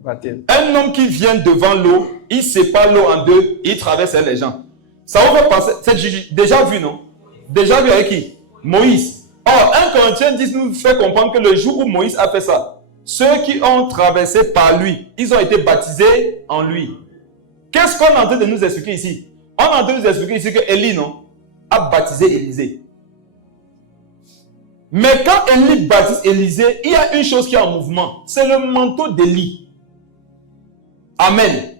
Un homme qui vient devant l'eau, il sépare l'eau en deux, il traverse les gens. Ça vous fait penser, c'est déjà vu, non? Déjà vu avec qui? Moïse. Or, 1 Corinthiens 10 nous fait comprendre que le jour où Moïse a fait ça, ceux qui ont traversé par lui, ils ont été baptisés en lui. Qu'est-ce qu'on est en train de nous expliquer ici? On est en train de nous expliquer ici que Élie, non, a baptisé Élisée. Mais quand Élie baptise Élisée, il y a une chose qui est en mouvement. C'est le manteau d'Élie. Amen.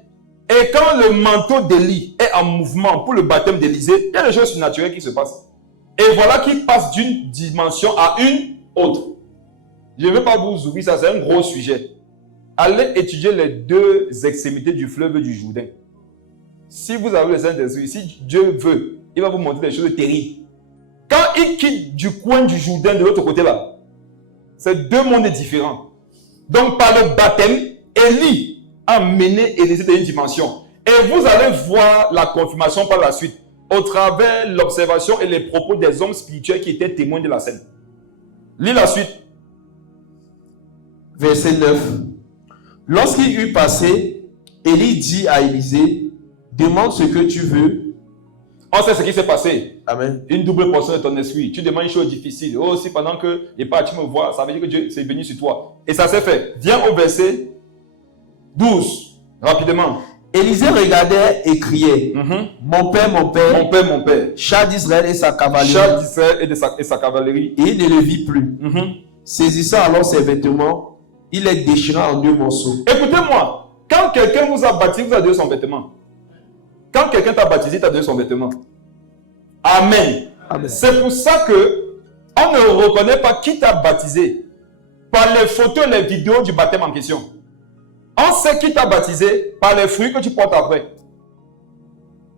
Et quand le manteau d'Élie est en mouvement pour le baptême d'Élisée, il y a des choses surnaturelles qui se passent. Et voilà qu'il passe d'une dimension à une autre. Je ne vais pas vous ouvrir ça, c'est un gros sujet. Allez étudier les deux extrémités du fleuve du Jourdain. Si vous avez le Saint-Esprit, si Dieu veut, il va vous montrer des choses terribles. Quand il quitte du coin du Jourdain de l'autre côté là, c'est deux mondes différents. Donc par le baptême, Élie a mené Élisée dans une dimension. Et vous allez voir la confirmation par la suite, au travers l'observation et les propos des hommes spirituels qui étaient témoins de la scène. Lis la suite. Verset 9. Lorsqu'il eut passé, Élie dit à Élisée, demande ce que tu veux. On sait ce qui s'est passé. Amen. Une double portion de ton esprit. Tu demandes une chose difficile. Oh, si pendant que les pas tu me vois, ça veut dire que Dieu s'est venu sur toi. Et ça s'est fait. Viens au verset 12. Rapidement. Élisée regardait et criait, Mon père, mon père, mon père, mon père. Char d'Israël et sa cavalerie. Char d'Israël et sa cavalerie. Et il ne le vit plus. Saisissant alors ses vêtements, il les déchira en deux morceaux. Écoutez-moi, quand quelqu'un vous a baptisé, vous a donné son vêtement. Quand quelqu'un t'a baptisé, t'a donné son vêtement. Amen. Amen. C'est pour ça que on ne reconnaît pas qui t'a baptisé par les photos et les vidéos du baptême en question. On sait qui t'a baptisé par les fruits que tu portes après.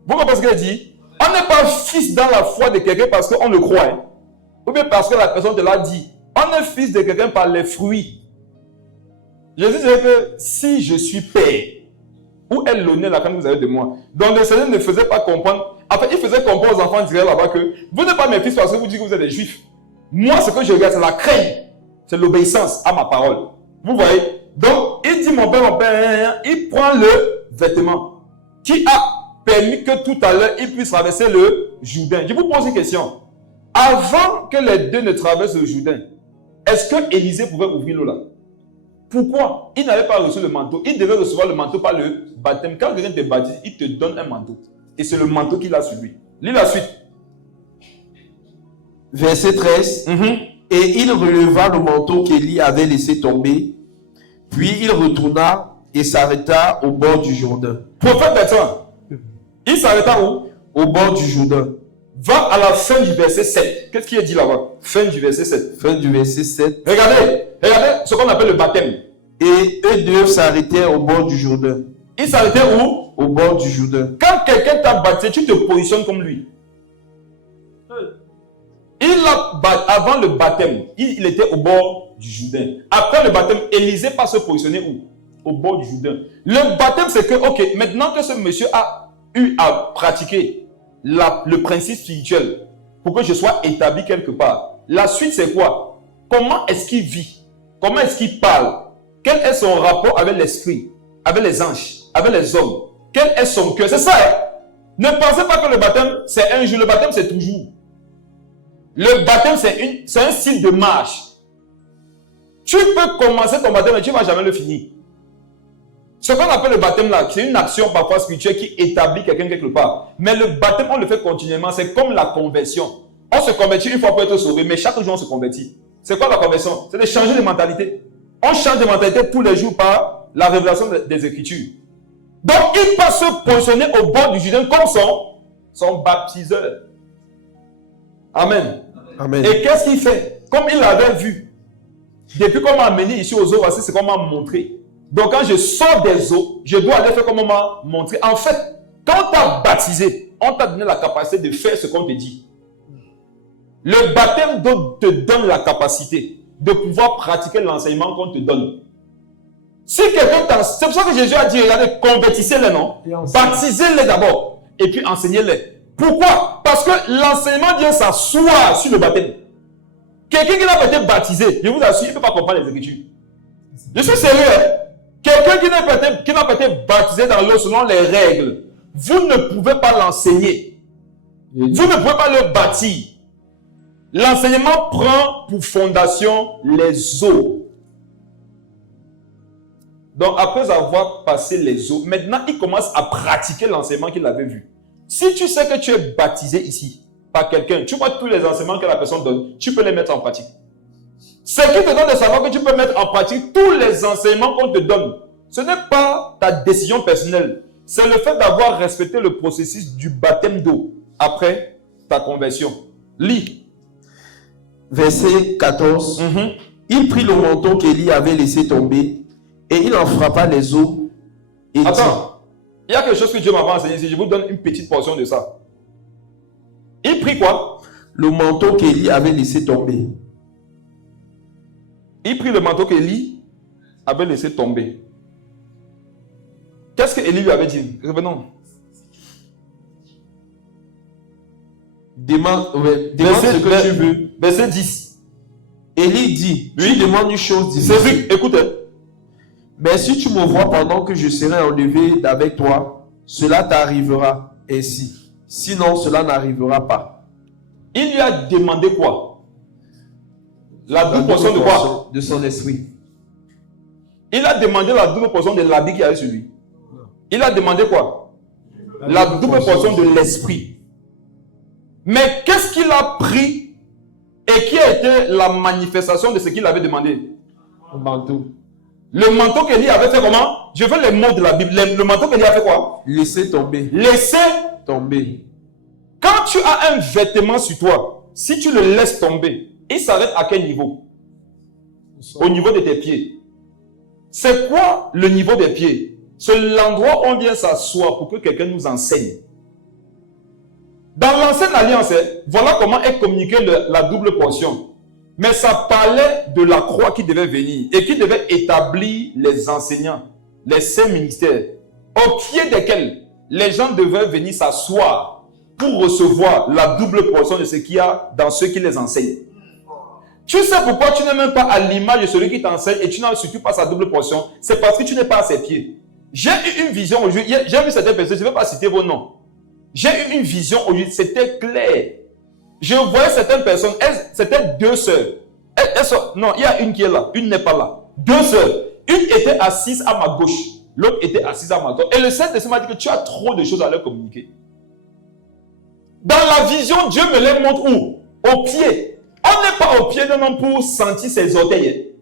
Vous comprenez ce qu'il dit? On n'est pas fils dans la foi de quelqu'un parce qu'on le croit. Hein? Ou bien parce que la personne te l'a dit. On est fils de quelqu'un par les fruits. Jésus disait que si je suis père, où est l'honneur là quand vous avez de moi? Donc le Seigneur ne faisait pas comprendre. En fait, il faisait comprendre aux enfants d'Israël là-bas que vous n'êtes pas mes fils parce que vous dites que vous êtes des juifs. Moi, ce que je regarde, c'est la crainte. C'est l'obéissance à ma parole. Vous voyez? Donc, il dit mon père, il prend le vêtement qui a permis que tout à l'heure, il puisse traverser le Jourdain. Je vous pose une question. Avant que les deux ne traversent le Jourdain, est-ce que Élisée pouvait ouvrir l'eau là? Pourquoi? Il n'avait pas reçu le manteau. Il devait recevoir le manteau par le baptême. Quand quelqu'un te baptise, il te donne un manteau. Et c'est le manteau qu'il a sur lui. Lis la suite. Verset 13. Et il releva le manteau qu'Élie avait laissé tomber. Puis il retourna et s'arrêta au bord du Jourdain. Prophète Bertrand, il s'arrêta où? Au bord du Jourdain. Va à la fin du verset 7. Qu'est-ce qui est dit là-bas? Fin du verset 7. Fin du verset 7. Regardez ce qu'on appelle le baptême. Et eux deux s'arrêtaient au bord du Jourdain. Il s'arrêtait où? Au bord du Jourdain. Quand quelqu'un t'a baptisé, tu te positionnes comme lui. Avant le baptême, il était au bord du Jourdain. Après le baptême, Élisée pas se positionner où? Au bord du Jourdain. Le baptême, c'est que, ok, maintenant que ce monsieur a eu à pratiquer le principe spirituel pour que je sois établi quelque part, la suite c'est quoi? Comment est-ce qu'il vit? Comment est-ce qu'il parle? Quel est son rapport avec l'esprit, avec les anges, avec les hommes? Quel est son cœur? C'est ça, hein? Ne pensez pas que le baptême, c'est un jour. Le baptême, c'est toujours. Le baptême, c'est un style de marche. Tu peux commencer ton baptême, mais tu ne vas jamais le finir. Ce qu'on appelle le baptême là, c'est une action parfois spirituelle qui établit quelqu'un quelque part. Mais le baptême, on le fait continuellement. C'est comme la conversion. On se convertit une fois pour être sauvé, mais chaque jour on se convertit. C'est quoi la conversion? C'est de changer de mentalité. On change de mentalité tous les jours par la révélation des Écritures. Donc, il va se positionner au bord du Jourdain comme son baptiseur. Amen. Amen. Et qu'est-ce qu'il fait? Comme il l'avait vu, depuis qu'on m'a amené ici aux eaux, voici ce qu'on m'a montré. Donc, quand je sors des eaux, je dois aller faire comme on m'a montré. En fait, quand on t'a baptisé, on t'a donné la capacité de faire ce qu'on te dit. Le baptême d'eau te donne la capacité de pouvoir pratiquer l'enseignement qu'on te donne. Si quelqu'un c'est pour ça que Jésus a dit, regardez, convertissez-les, non? Baptisez-les d'abord, et puis enseignez-les. Pourquoi? Parce que l'enseignement vient s'asseoir sur le baptême. Quelqu'un qui n'a pas été baptisé, je vous assure, il ne peut pas comprendre les Écritures. Je suis sérieux. Quelqu'un qui n'a pas été baptisé dans l'eau selon les règles, vous ne pouvez pas l'enseigner. Vous ne pouvez pas le bâtir. L'enseignement prend pour fondation les eaux. Donc, après avoir passé les eaux, maintenant, il commence à pratiquer l'enseignement qu'il avait vu. Si tu sais que tu es baptisé ici par quelqu'un, tu vois tous les enseignements que la personne donne, tu peux les mettre en pratique. Ce qui te donne de savoir que tu peux mettre en pratique tous les enseignements qu'on te donne. Ce n'est pas ta décision personnelle. C'est le fait d'avoir respecté le processus du baptême d'eau après ta conversion. Lis. Verset 14. Il prit le manteau qu'Élie avait laissé tomber et il en frappa les eaux et dit... Attends, il y a quelque chose que Dieu m'a enseigné ici. Je vous donne une petite portion de ça. Il prit quoi? Le manteau qu'Élie avait laissé tomber. Il prit le manteau qu'Élie avait laissé tomber. Qu'est-ce que Élie lui avait dit? Revenons. Demande ce que tu veux. Verset 10. Élie dit, lui demande une chose difficile. C'est vrai, écoutez. Mais si tu me vois pendant que je serai enlevé d'avec toi, cela t'arrivera ainsi. Sinon, cela n'arrivera pas. Il lui a demandé quoi? La double portion de quoi? De son esprit. Il a demandé la double portion de l'habit qu'il y avait sur lui. Il a demandé quoi? La double portion de l'esprit. Mais qu'est-ce qu'il a pris et qui a été la manifestation de ce qu'il avait demandé? Le manteau. Le manteau qu'Élie avait fait comment? Je veux les mots de la Bible. Le manteau qu'Élie a fait quoi? Laisser tomber. Laisser tomber. Quand tu as un vêtement sur toi, si tu le laisses tomber, il s'arrête à quel niveau? Au niveau de tes pieds. C'est quoi le niveau des pieds? C'est l'endroit où on vient s'asseoir pour que quelqu'un nous enseigne. Dans l'ancienne alliance, voilà comment est communiquée la double portion. Mais ça parlait de la croix qui devait venir et qui devait établir les enseignants, les saints ministères, au pied desquels les gens devaient venir s'asseoir pour recevoir la double portion de ce qu'il y a dans ceux qui les enseignent. Tu sais pourquoi tu n'es même pas à l'image de celui qui t'enseigne et tu n'as surtout pas sa double portion? C'est parce que tu n'es pas à ses pieds. J'ai eu une vision aujourd'hui, j'ai vu certaines personnes, je ne vais pas citer vos noms. J'ai eu une vision aujourd'hui, c'était clair. Je voyais certaines personnes, c'était deux sœurs. Non, il y a une qui est là, une n'est pas là. Deux sœurs. Une était assise à ma gauche, l'autre était assise à ma droite. Et le Saint-Esprit m'a dit que tu as trop de choses à leur communiquer. Dans la vision, Dieu me les montre où? Au pied. On n'est pas au pied d'un homme pour sentir ses orteils.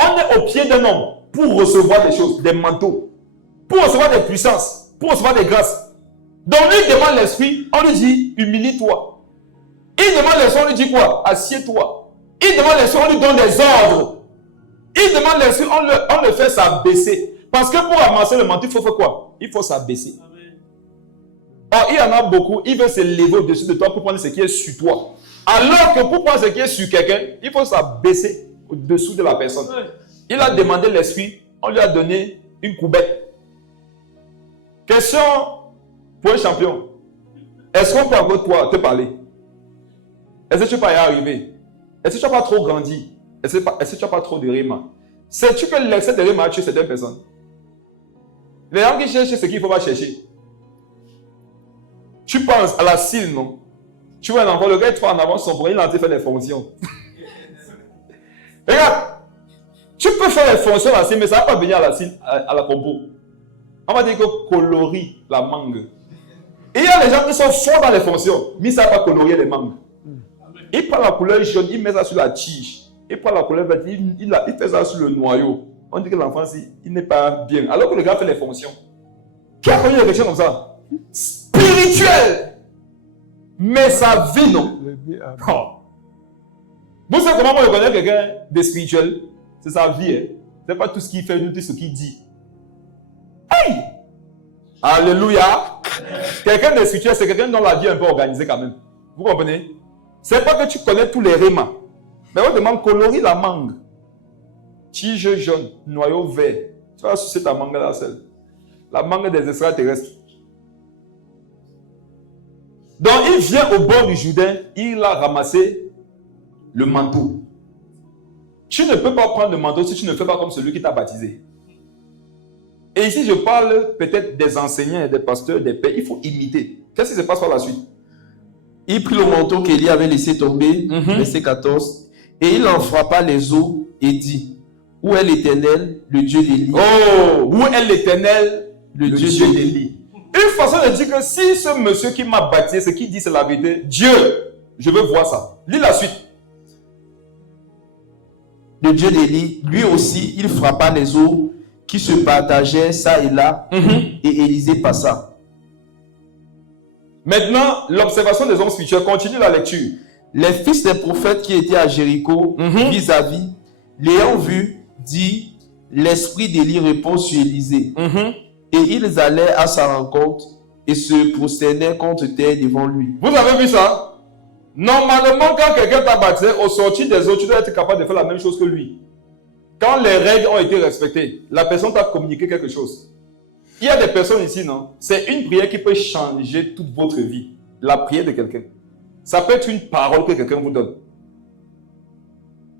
On est au pied d'un homme pour recevoir des choses, des manteaux, pour recevoir des puissances, pour recevoir des grâces. Donc lui demande l'esprit, on lui dit, humilie-toi. Il demande l'esprit, on lui dit quoi? Assieds-toi. Il demande l'esprit, on lui donne des ordres. Il demande l'esprit, on le fait s'abaisser. Parce que pour amasser le manteau, il faut faire quoi? Il faut s'abaisser. Or, il y en a beaucoup, il veut se lever au-dessus de toi pour prendre ce qui est sur toi. Alors que pour prendre ce qui est sur quelqu'un, il faut s'abaisser au-dessous de la personne. Il a demandé l'esprit, on lui a donné une coubette. Question pour un champion. Est-ce qu'on peut encore te parler? Est-ce que tu peux y arriver? Est-ce que tu n'as pas trop grandi? Est-ce que tu n'as pas trop de rima? Sais-tu que l'excès de rima a tué certaines personnes? Les gens qui cherchent ce qu'il ne faut pas chercher. Tu penses à la cile, non? Tu vois un enfant, le gars il te fait en avant son bras, il a fait des fonctions. Regarde, tu peux faire les fonctions à la cile, mais ça ne va pas venir à la cile, à la compo. On va dire que colorie la mangue. Et il y a des gens qui sont forts dans les fonctions, mais ça ne va pas colorier les mangues. Il prend la couleur jaune, il met ça sur la tige. Il prend la couleur verte, il fait ça sur le noyau. On dit que l'enfant, il n'est pas bien. Alors que le gars fait les fonctions. Qui a connu des chrétiens comme ça? Spirituel. Mais sa vie, non. Oh. Vous savez comment on reconnaît quelqu'un de spirituel? C'est sa vie. Hein? C'est pas tout ce qu'il fait, tout ce qu'il dit. Hey! Alléluia! Quelqu'un de spirituel, c'est quelqu'un dont la vie est un peu organisée quand même. Vous comprenez? C'est pas que tu connais tous les rémas. Mais on demande colorie la mangue. Tige jaune, noyau vert. Tu vas sucer ta mangue là seule. La mangue des extraterrestres. Donc il vient au bord du Jourdain, il a ramassé le manteau. Tu ne peux pas prendre le manteau si tu ne fais pas comme celui qui t'a baptisé. Et ici je parle peut-être des enseignants, des pasteurs, des pères. Il faut imiter. Qu'est-ce qui se passe par la suite? Il prit le manteau qu'Élie avait laissé tomber, verset 14, et il en frappa les eaux et dit, où est l'Éternel, le Dieu d'Élie? Oh, où est l'Éternel, le Dieu d'Élie? Une façon de dire que si ce monsieur qui m'a baptisé, ce qu'il dit c'est la vérité, Dieu, je veux voir ça. Lis la suite. Le Dieu d'Élie, lui aussi, il frappa les eaux qui se partageaient ça et là, et Élisée passa. Maintenant, l'observation des hommes spirituels, continue la lecture. Les fils des prophètes qui étaient à Jéricho, vis-à-vis, l'ayant vu, dit, l'esprit d'Élie repose sur Élisée. Et ils allaient à sa rencontre et se prosternaient contre terre devant lui. Vous avez vu ça? Normalement, quand quelqu'un t'a baptisé, au sortir des eaux, tu dois être capable de faire la même chose que lui. Quand les règles ont été respectées, la personne t'a communiqué quelque chose. Il y a des personnes ici, non? C'est une prière qui peut changer toute votre vie. La prière de quelqu'un. Ça peut être une parole que quelqu'un vous donne.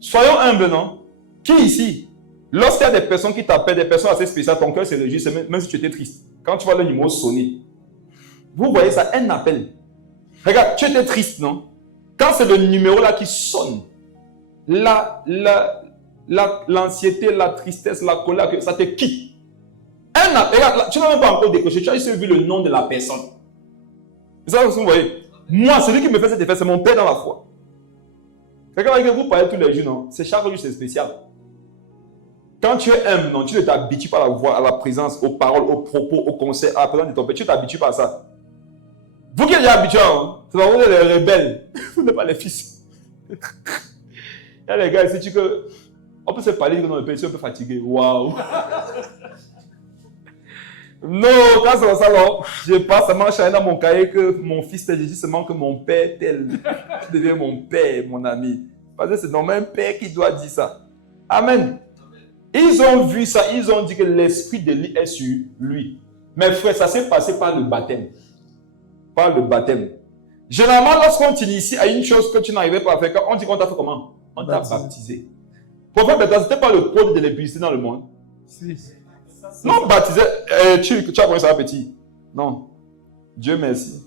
Soyons humbles, non? Qui ici, lorsqu'il y a des personnes qui t'appellent, des personnes assez spéciales, ton cœur se réjouit, même si tu étais triste. Quand tu vois le numéro sonner, vous voyez ça, un appel. Regarde, tu étais triste, non? Quand c'est le numéro là qui sonne, l'anxiété, la tristesse, la colère, ça te quitte. Un appel, regarde, là, tu n'as même pas encore décroché, tu as juste vu le nom de la personne. C'est ça que vous voyez? Moi, celui qui me fait cet effet, c'est mon père dans la foi. Quelqu'un avec qui vous parlez tous les jours, non? C'est chaque jour, c'est spécial. Quand tu es humble, non, tu ne t'habitues pas à la voix, à la présence, aux paroles, aux propos, aux conseils, à la présence de ton père. Tu ne t'habitues pas à ça. Vous qui êtes déjà habitués, hein, c'est pas vous les rebelles. Vous n'êtes pas les fils. Il y a les gars ici, on peut se parler dans le pays, c'est un peu fatigué. Waouh! Non, quand c'est dans ça, je passe seulement changer dans mon cahier que mon fils tel, je dis seulement que mon père tel. Tu deviens mon père, mon ami. Parce que c'est normal un père qui doit dire ça. Amen. Ils ont vu ça, ils ont dit que l'esprit d'Élie est sur lui. Mais frère, ça s'est passé par le baptême. Par le baptême. Généralement, lorsqu'on t'initie à une chose que tu n'arrivais pas à faire, on dit qu'on t'a fait comment? On t'a baptisé. Prophète Bethesda, c'était pas le pôle de l'électricité dans le monde. Si. Non, baptisé, tu as connu ça petit. Non. Dieu merci.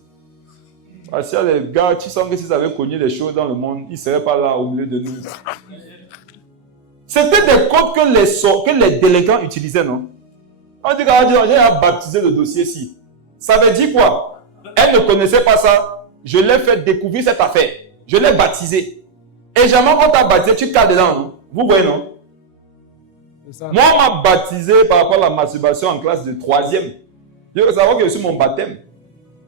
Parce qu'il y a des gars, tu sens que s'ils avaient connu les choses dans le monde, ils ne seraient pas là au milieu de nous. C'était des codes que les délinquants utilisaient, non? On dit que j'ai baptisé le dossier-ci. Ça veut dire quoi? Elle ne connaissait pas ça. Je l'ai fait découvrir cette affaire. Je l'ai baptisé. Et jamais quand tu as baptisé, tu te cales dedans, non? Vous voyez, non? Moi, on m'a baptisé par rapport à la masturbation en classe de 3e. Je veux savoir que je suis mon baptême.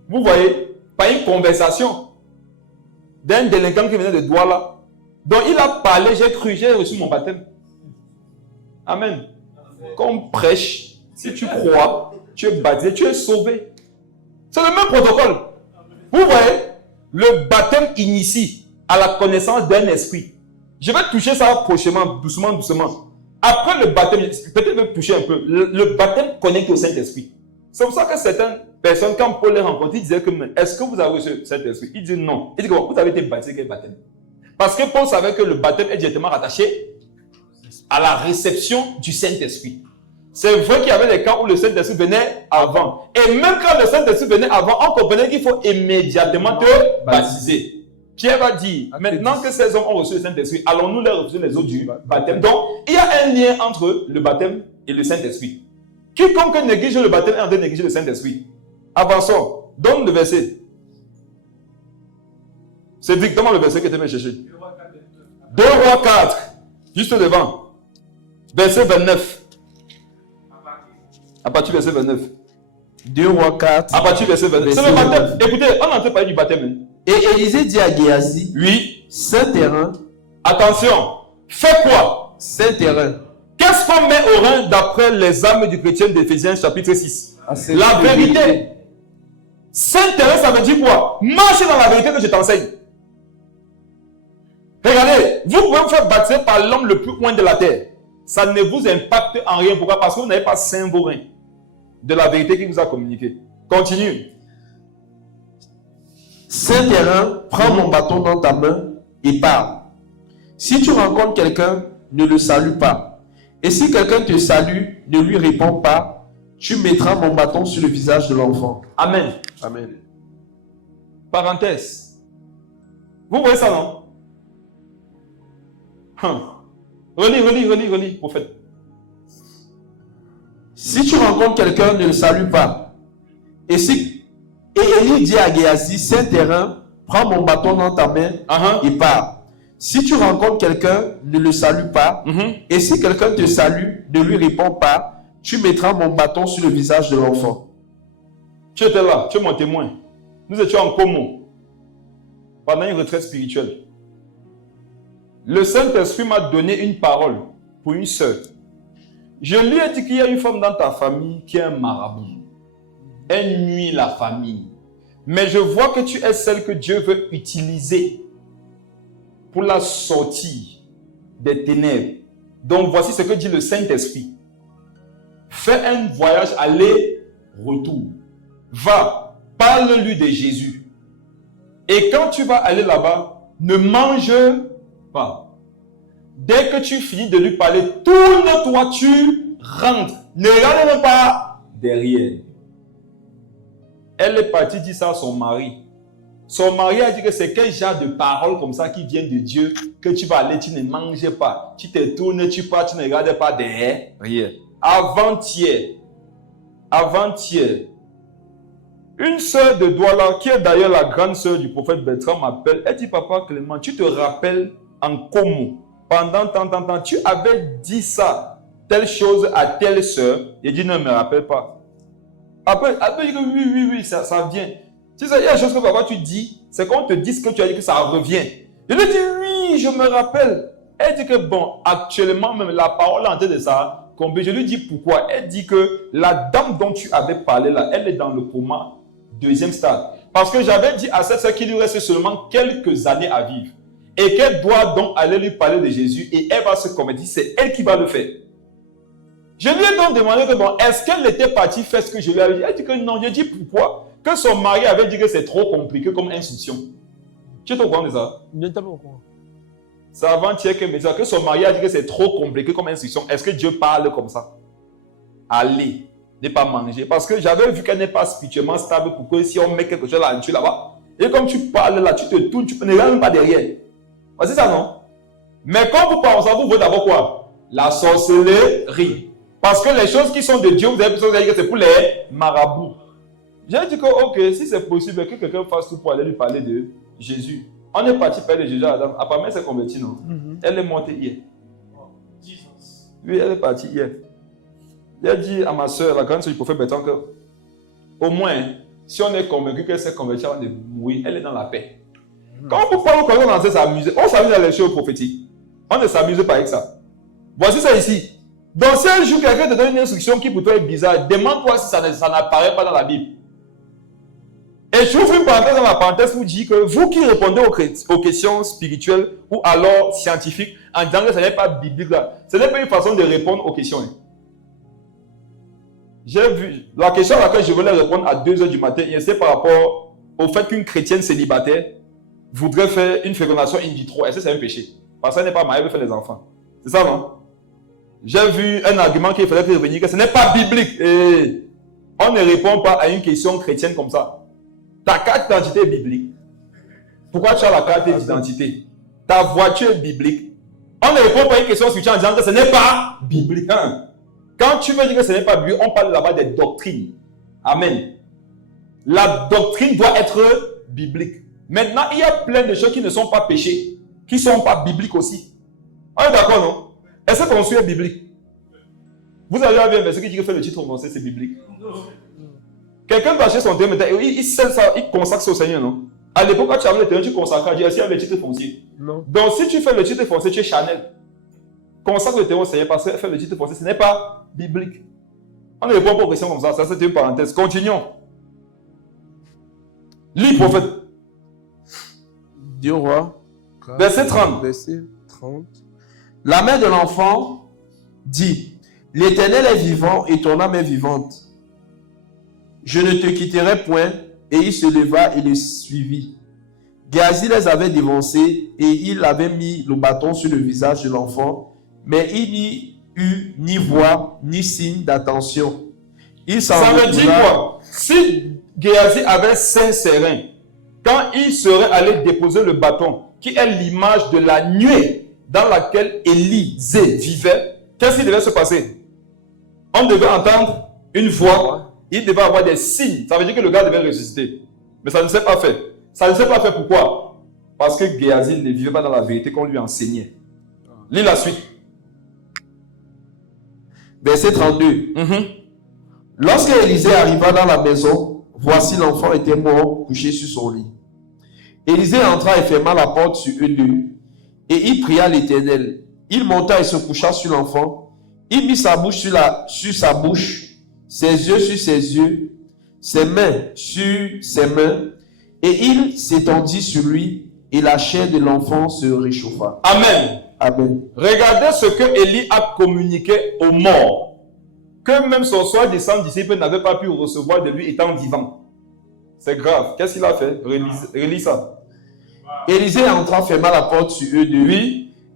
Vous voyez, pas une conversation d'un délinquant qui venait de Douala. Donc, il a parlé, j'ai cru, j'ai reçu mon baptême. Amen. Comme prêche, si tu crois, tu es baptisé, tu es sauvé. C'est le même protocole. Vous voyez, le baptême initie à la connaissance d'un esprit. Je vais toucher ça prochainement, doucement, doucement. Après le baptême, peut-être même toucher un peu, le baptême connecte au Saint-Esprit. C'est pour ça que certaines personnes, quand Paul les rencontre, ils disaient que, est-ce que vous avez reçu le Saint-Esprit? Il dit non. Il dit que vous avez été baptisé, quel baptême? Parce que Paul savait que le baptême est directement rattaché à la réception du Saint-Esprit. C'est vrai qu'il y avait des cas où le Saint-Esprit venait avant. Et même quand le Saint-Esprit venait avant, on comprenait qu'il faut immédiatement te baptiser. Pierre va dire, maintenant que ces hommes ont reçu le Saint-Esprit, allons-nous leur refuser les eaux du baptême. Donc, il y a un lien entre le baptême et le Saint-Esprit. Quiconque néglige le baptême est en train de négliger le Saint-Esprit. Avançons. Donne le verset. C'est exactement le verset que tu m'as cherché. 2 Rois 4. Juste devant. Verset 29. À partir du verset 29. 2 Rois 4. À partir du verset 29. C'est le baptême. Écoutez, on est en train de parler du baptême. Et Élisée dit à Géasi, oui, saint terrain. Attention, fais quoi? Saint terrain. Qu'est-ce qu'on met au rein d'après les âmes du chrétien d'Éphésiens chapitre 6? La vérité. Saint terrain, ça veut dire quoi? Marchez dans la vérité que je t'enseigne. Regardez, vous pouvez vous faire baptiser par l'homme le plus loin de la terre. Ça ne vous impacte en rien. Pourquoi? Parce que vous n'avez pas saint vos reins de la vérité qu'il vous a communiqué. Continue. Saint terrain, prends mon bâton dans ta main et pars. Si tu rencontres quelqu'un, ne le salue pas. Et si quelqu'un te salue, ne lui réponds pas. Tu mettras mon bâton sur le visage de l'enfant. Amen. Amen. Parenthèse. Vous voyez ça, non? Relis, prophète. Si tu rencontres quelqu'un, ne le salue pas. Et Élie dit à Géasi, saint terrain, prends mon bâton dans ta main et pars. Si tu rencontres quelqu'un, ne le salue pas. Et si quelqu'un te salue, ne lui réponds pas. Tu mettras mon bâton sur le visage de l'enfant. Tu étais là, tu es mon témoin. Nous étions en Como pendant une retraite spirituelle. Le Saint-Esprit m'a donné une parole pour une sœur. Je lui ai dit qu'il y a une femme dans ta famille qui est un marabout. Elle nuit la famille. Mais je vois que tu es celle que Dieu veut utiliser pour la sortir des ténèbres. Donc voici ce que dit le Saint-Esprit. Fais un voyage aller-retour. Va, parle-lui de Jésus. Et quand tu vas aller là-bas, ne mange pas. Dès que tu finis de lui parler, tourne-toi, tu rentres. Ne regarde même pas derrière. Elle est partie dire ça à son mari. Son mari a dit que c'est quel genre de paroles comme ça qui viennent de Dieu que tu vas aller, tu ne manges pas. Tu te tournes, tu pars, tu ne regardes pas derrière. Avant-hier, une sœur de Douala, qui est d'ailleurs la grande sœur du prophète Bertrand, m'appelle. Elle dit, papa Clément, tu te rappelles en Como, pendant tant, tu avais dit ça, telle chose à telle sœur. Il dit, non, je ne me rappelle pas. Après il dit, oui, ça vient. Tu sais, il y a des choses que papa tu dis, c'est quand on te dit ce que tu as dit que ça revient. Je lui dis, oui, je me rappelle. Elle dit que bon, actuellement, même la parole en tête de ça, je lui dis pourquoi. Elle dit que la dame dont tu avais parlé là, elle est dans le coma, 2e stade. Parce que j'avais dit à cette sœur qu'il lui reste seulement quelques années à vivre. Et qu'elle doit donc aller lui parler de Jésus et elle va se convertir. C'est elle qui va le faire. Je lui ai donc demandé que bon, est-ce qu'elle était partie faire ce que je lui avais dit? Elle dit que non. Je dis pourquoi? Que son mari avait dit que c'est trop compliqué comme instruction. Tu es au courant de ça? Je n'étais pas au courant. C'est avant-hier que son mari a dit que c'est trop compliqué comme instruction. Est-ce que Dieu parle comme ça? Allez, ne pas manger. Parce que j'avais vu qu'elle n'est pas spirituellement stable pour que si on met quelque chose là-bas. Et comme tu parles là, tu te tournes, tu ne regardes même pas derrière. C'est ça, non? Mais quand vous parlez ça, vous voyez d'abord quoi? La sorcellerie. Parce que les choses qui sont de Dieu, vous avez besoin de dire que c'est pour les marabouts. J'ai dit que, ok, si c'est possible que quelqu'un fasse tout pour aller lui parler de Jésus. On est parti parler de Jésus à la dame. Apparemment, elle s'est convertie, non? Elle est montée hier. Oui, elle est partie hier. J'ai dit à ma soeur, la grande soeur du prophète Bertrand, que au moins, si on est convaincu qu'elle s'est convertie avant de mourir, elle est dans la paix. Quand vous parlez comme ça, on s'amuse. On s'amuse à les choses prophétiques. On ne s'amuse pas avec ça. Voici ça ici. Donc, si un jour quelqu'un te donne une instruction qui pour toi est bizarre, demande-toi si ça n'apparaît pas dans la Bible. Et je ouvre une parenthèse dans la parenthèse pour dire que vous qui répondez aux questions spirituelles ou alors scientifiques en disant que ce n'est pas biblique là, ce n'est pas une façon de répondre aux questions. J'ai vu la question à laquelle je voulais répondre à 2 h du matin, et c'est par rapport au fait qu'une chrétienne célibataire voudrait faire une fécondation in vitro. Est-ce que c'est un péché? Parce qu'elle n'est pas mariée, elle veut faire des enfants. C'est ça, non? J'ai vu un argument qui faisait revenir que ce n'est pas biblique. Et on ne répond pas à une question chrétienne comme ça. Ta carte d'identité est biblique. Pourquoi tu as la carte d'identité? Ta voiture est biblique. On ne répond pas à une question spirituelle en disant que ce n'est pas biblique. Quand tu veux dire que ce n'est pas biblique, on parle là-bas des doctrines. Amen. La doctrine doit être biblique. Maintenant, il y a plein de choses qui ne sont pas péchés, qui ne sont pas bibliques aussi. On est d'accord, non? Est-ce que ton sujet est biblique? Vous avez vu un verset qui dit que faire le titre français, c'est biblique? Quelqu'un va acheter son terrain, il sait ça, il consacre ça au Seigneur, non? À l'époque, quand tu avais le terrain, tu consacrais à Dieu, est-ce qu'il y avait le titre foncier? Non. Donc, si tu fais le titre foncier, tu es Chanel. Consacre le terrain au Seigneur parce que faire le titre foncier, ce n'est pas biblique. On ne répond pas aux questions comme ça, c'était une parenthèse. Continuons. Lis, prophète. 2 Rois. Verset 30. Verset 30. La mère de l'enfant dit, l'Éternel est vivant et ton âme est vivante. Je ne te quitterai point. Et il se leva et les suivit. Géasi les avait dévancés et il avait mis le bâton sur le visage de l'enfant, mais il n'y eut ni voix ni signe d'attention. Ça veut dire quoi? Si Géasi avait 5 serins, quand il serait allé déposer le bâton, qui est l'image de la nuée dans laquelle Élisée vivait, qu'est-ce qui devait se passer? On devait entendre une voix. Il devait avoir des signes. Ça veut dire que le gars devait ressusciter. Mais ça ne s'est pas fait. Ça ne s'est pas fait pourquoi? Parce que Géasi ne vivait pas dans la vérité qu'on lui enseignait. Lis la suite. Verset 32. Lorsque Élisée arriva dans la maison, voici l'enfant était mort, couché sur son lit. Élisée entra et ferma la porte sur eux deux. Et il pria l'Éternel. Il monta et se coucha sur l'enfant. Il mit sa bouche sur sa bouche, ses yeux sur ses yeux, ses mains sur ses mains, et il s'étendit sur lui, et la chair de l'enfant se réchauffa. Amen. Amen. Regardez ce que Élie a communiqué aux morts, que même son soi-disant disciple n'avait pas pu recevoir de lui étant vivant. C'est grave. Qu'est-ce qu'il a fait? Relis ça. Élisée entra, ferma la porte sur eux deux,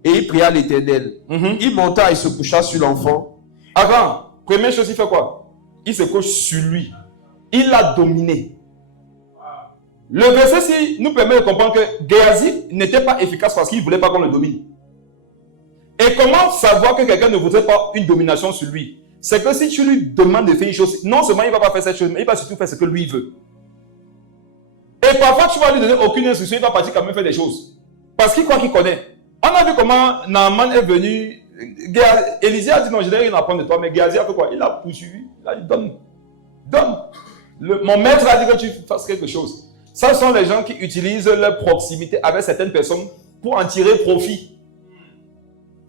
et il pria l'Éternel. Il monta et se coucha sur l'enfant. Avant, première chose, il fait quoi? Il se couche sur lui. Il l'a dominé. Le verset nous permet de comprendre que Géasi n'était pas efficace parce qu'il ne voulait pas qu'on le domine. Et comment savoir que quelqu'un ne voudrait pas une domination sur lui? C'est que si tu lui demandes de faire une chose, non seulement il ne va pas faire cette chose, mais il va surtout faire ce que lui veut. Et parfois, tu vas lui donner aucune instruction, il va partir quand même faire des choses. Parce qu'il croit qu'il connaît. On a vu comment Naaman est venu. Élisée a dit non, je n'ai rien à apprendre de toi, mais Géasi a fait quoi? Il a poursuivi, il a dit donne. Mon maître a dit que tu fasses quelque chose. Ce sont les gens qui utilisent leur proximité avec certaines personnes pour en tirer profit.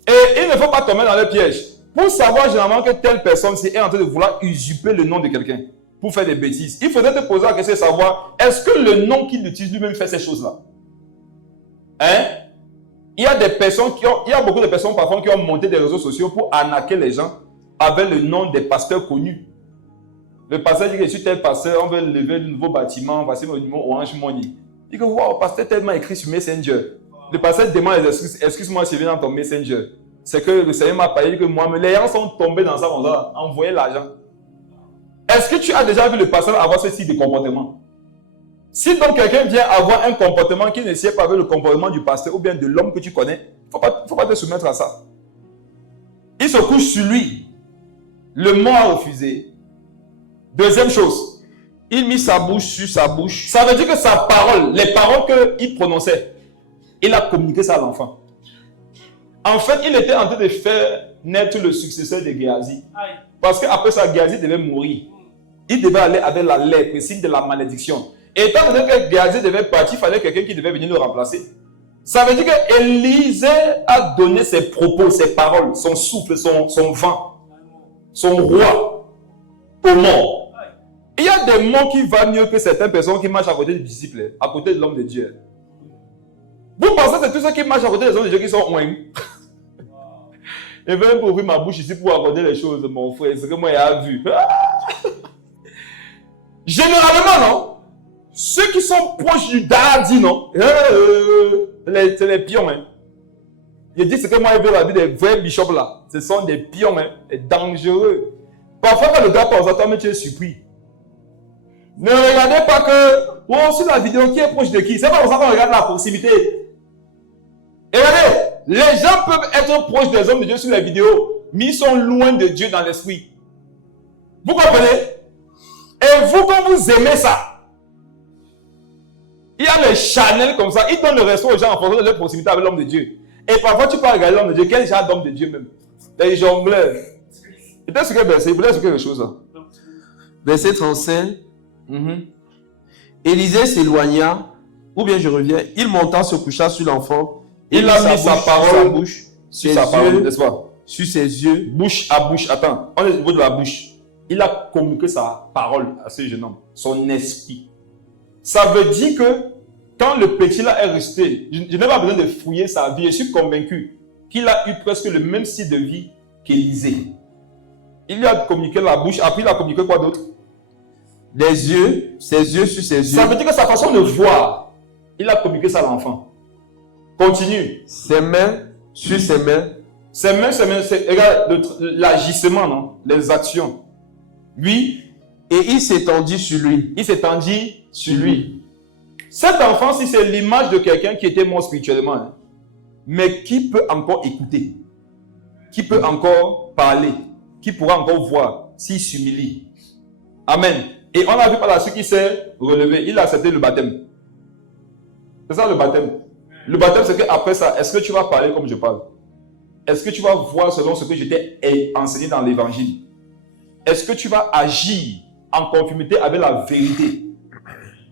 Et il ne faut pas tomber dans le piège. Pour savoir généralement que telle personne-ci est en train de vouloir usurper le nom de quelqu'un pour faire des bêtises, il faudrait te poser la question de savoir est-ce que le nom qu'il utilise lui-même fait ces choses-là? Il y a beaucoup de personnes parfois qui ont monté des réseaux sociaux pour arnaquer les gens avec le nom des pasteurs connus. Le pasteur dit que je suis tel pasteur, on veut lever de nouveau bâtiment, voici mon numéro Orange Money. Il dit que wow, pasteur tellement écrit sur Messenger. Le pasteur demande les excuses, excuse-moi si je viens dans ton Messenger. C'est que le Seigneur m'a parlé que moi, mais les gens sont tombés dans ça, on a envoyé l'argent. Est-ce que tu as déjà vu le pasteur avoir ce type de comportement? Si donc quelqu'un vient avoir un comportement qui ne sied pas avec le comportement du pasteur ou bien de l'homme que tu connais, il ne faut pas te soumettre à ça. Il se couche sur lui. Le mort a refusé. Deuxième chose, il mit sa bouche sur sa bouche. Ça veut dire que sa parole, les paroles qu'il prononçait, il a communiqué ça à l'enfant. En fait, il était en train de faire naître le successeur de Géasi. Parce qu'après ça, Géasi devait mourir. Il devait aller avec la lèpre, le signe de la malédiction. Et étant donné que Géasi devait partir, il fallait quelqu'un qui devait venir le remplacer. Ça veut dire que Élisée a donné ses propos, ses paroles, son souffle, son vent, son roi au mort. Il y a des mots qui valent mieux que certaines personnes qui marchent à côté des disciples, à côté de l'homme de Dieu. Vous pensez que c'est tous ceux qui marchent à côté des hommes de Dieu qui sont loin. Et même pour ouvrir ma bouche ici pour accorder les choses, mon frère, c'est que moi j'ai vu. Généralement, non. Ceux qui sont proches du daddy, non. C'est les pions. Je dis ce que moi j'ai vu la vie des vrais bishops là. Ce sont des pions, et dangereux. Parfois, quand le gars pense à toi, mais tu es surpris. Ne regardez pas que, sur la vidéo, qui est proche de qui? C'est pas pour ça qu'on regarde la proximité. Et regardez, les gens peuvent être proches des hommes de Dieu sur les vidéos, mais ils sont loin de Dieu dans l'esprit. Vous comprenez? Et vous, quand vous aimez ça, il y a les channels comme ça, ils donnent le resto aux gens en fonction de leur proximité avec l'homme de Dieu. Et parfois, tu peux regarder l'homme de Dieu, quel genre d'homme de Dieu même? Les jongleurs. Peut-être ce que c'est quelque chose. Verset 35. Élisée s'éloigna, ou bien je reviens, il monta, se coucha sur l'enfant, et Il a mis sa parole sur sa parole, n'est-ce pas? Sur ses yeux. Bouche à bouche. Attends, on est au niveau de la bouche. Il a communiqué sa parole à ce jeune homme, son esprit. Ça veut dire que quand le petit là est resté, je n'ai pas besoin de fouiller sa vie. Je suis convaincu qu'il a eu presque le même style de vie qu'Élisée. Il lui a communiqué la bouche, après il a communiqué quoi d'autre? Des yeux, ses yeux sur ses yeux. Ça veut dire que sa façon de voir, il a communiqué ça à l'enfant. Continue. Ses mains sur ses mains. Ses mains, c'est l'agissement, non? Les actions. Oui. Et il s'étendit sur lui. Il s'étendit sur lui. Cet enfant, si c'est l'image de quelqu'un qui était mort spirituellement, hein, mais qui peut encore écouter, qui peut encore parler, qui pourra encore voir, s'il s'humilie. Amen. Et on a vu par la suite qu'il s'est relevé. Il a accepté le baptême. C'est ça le baptême. Le baptême, c'est qu'après ça, est-ce que tu vas parler comme je parle? Est-ce que tu vas voir selon ce que je t'ai enseigné dans l'évangile? Est-ce que tu vas agir en conformité avec la vérité?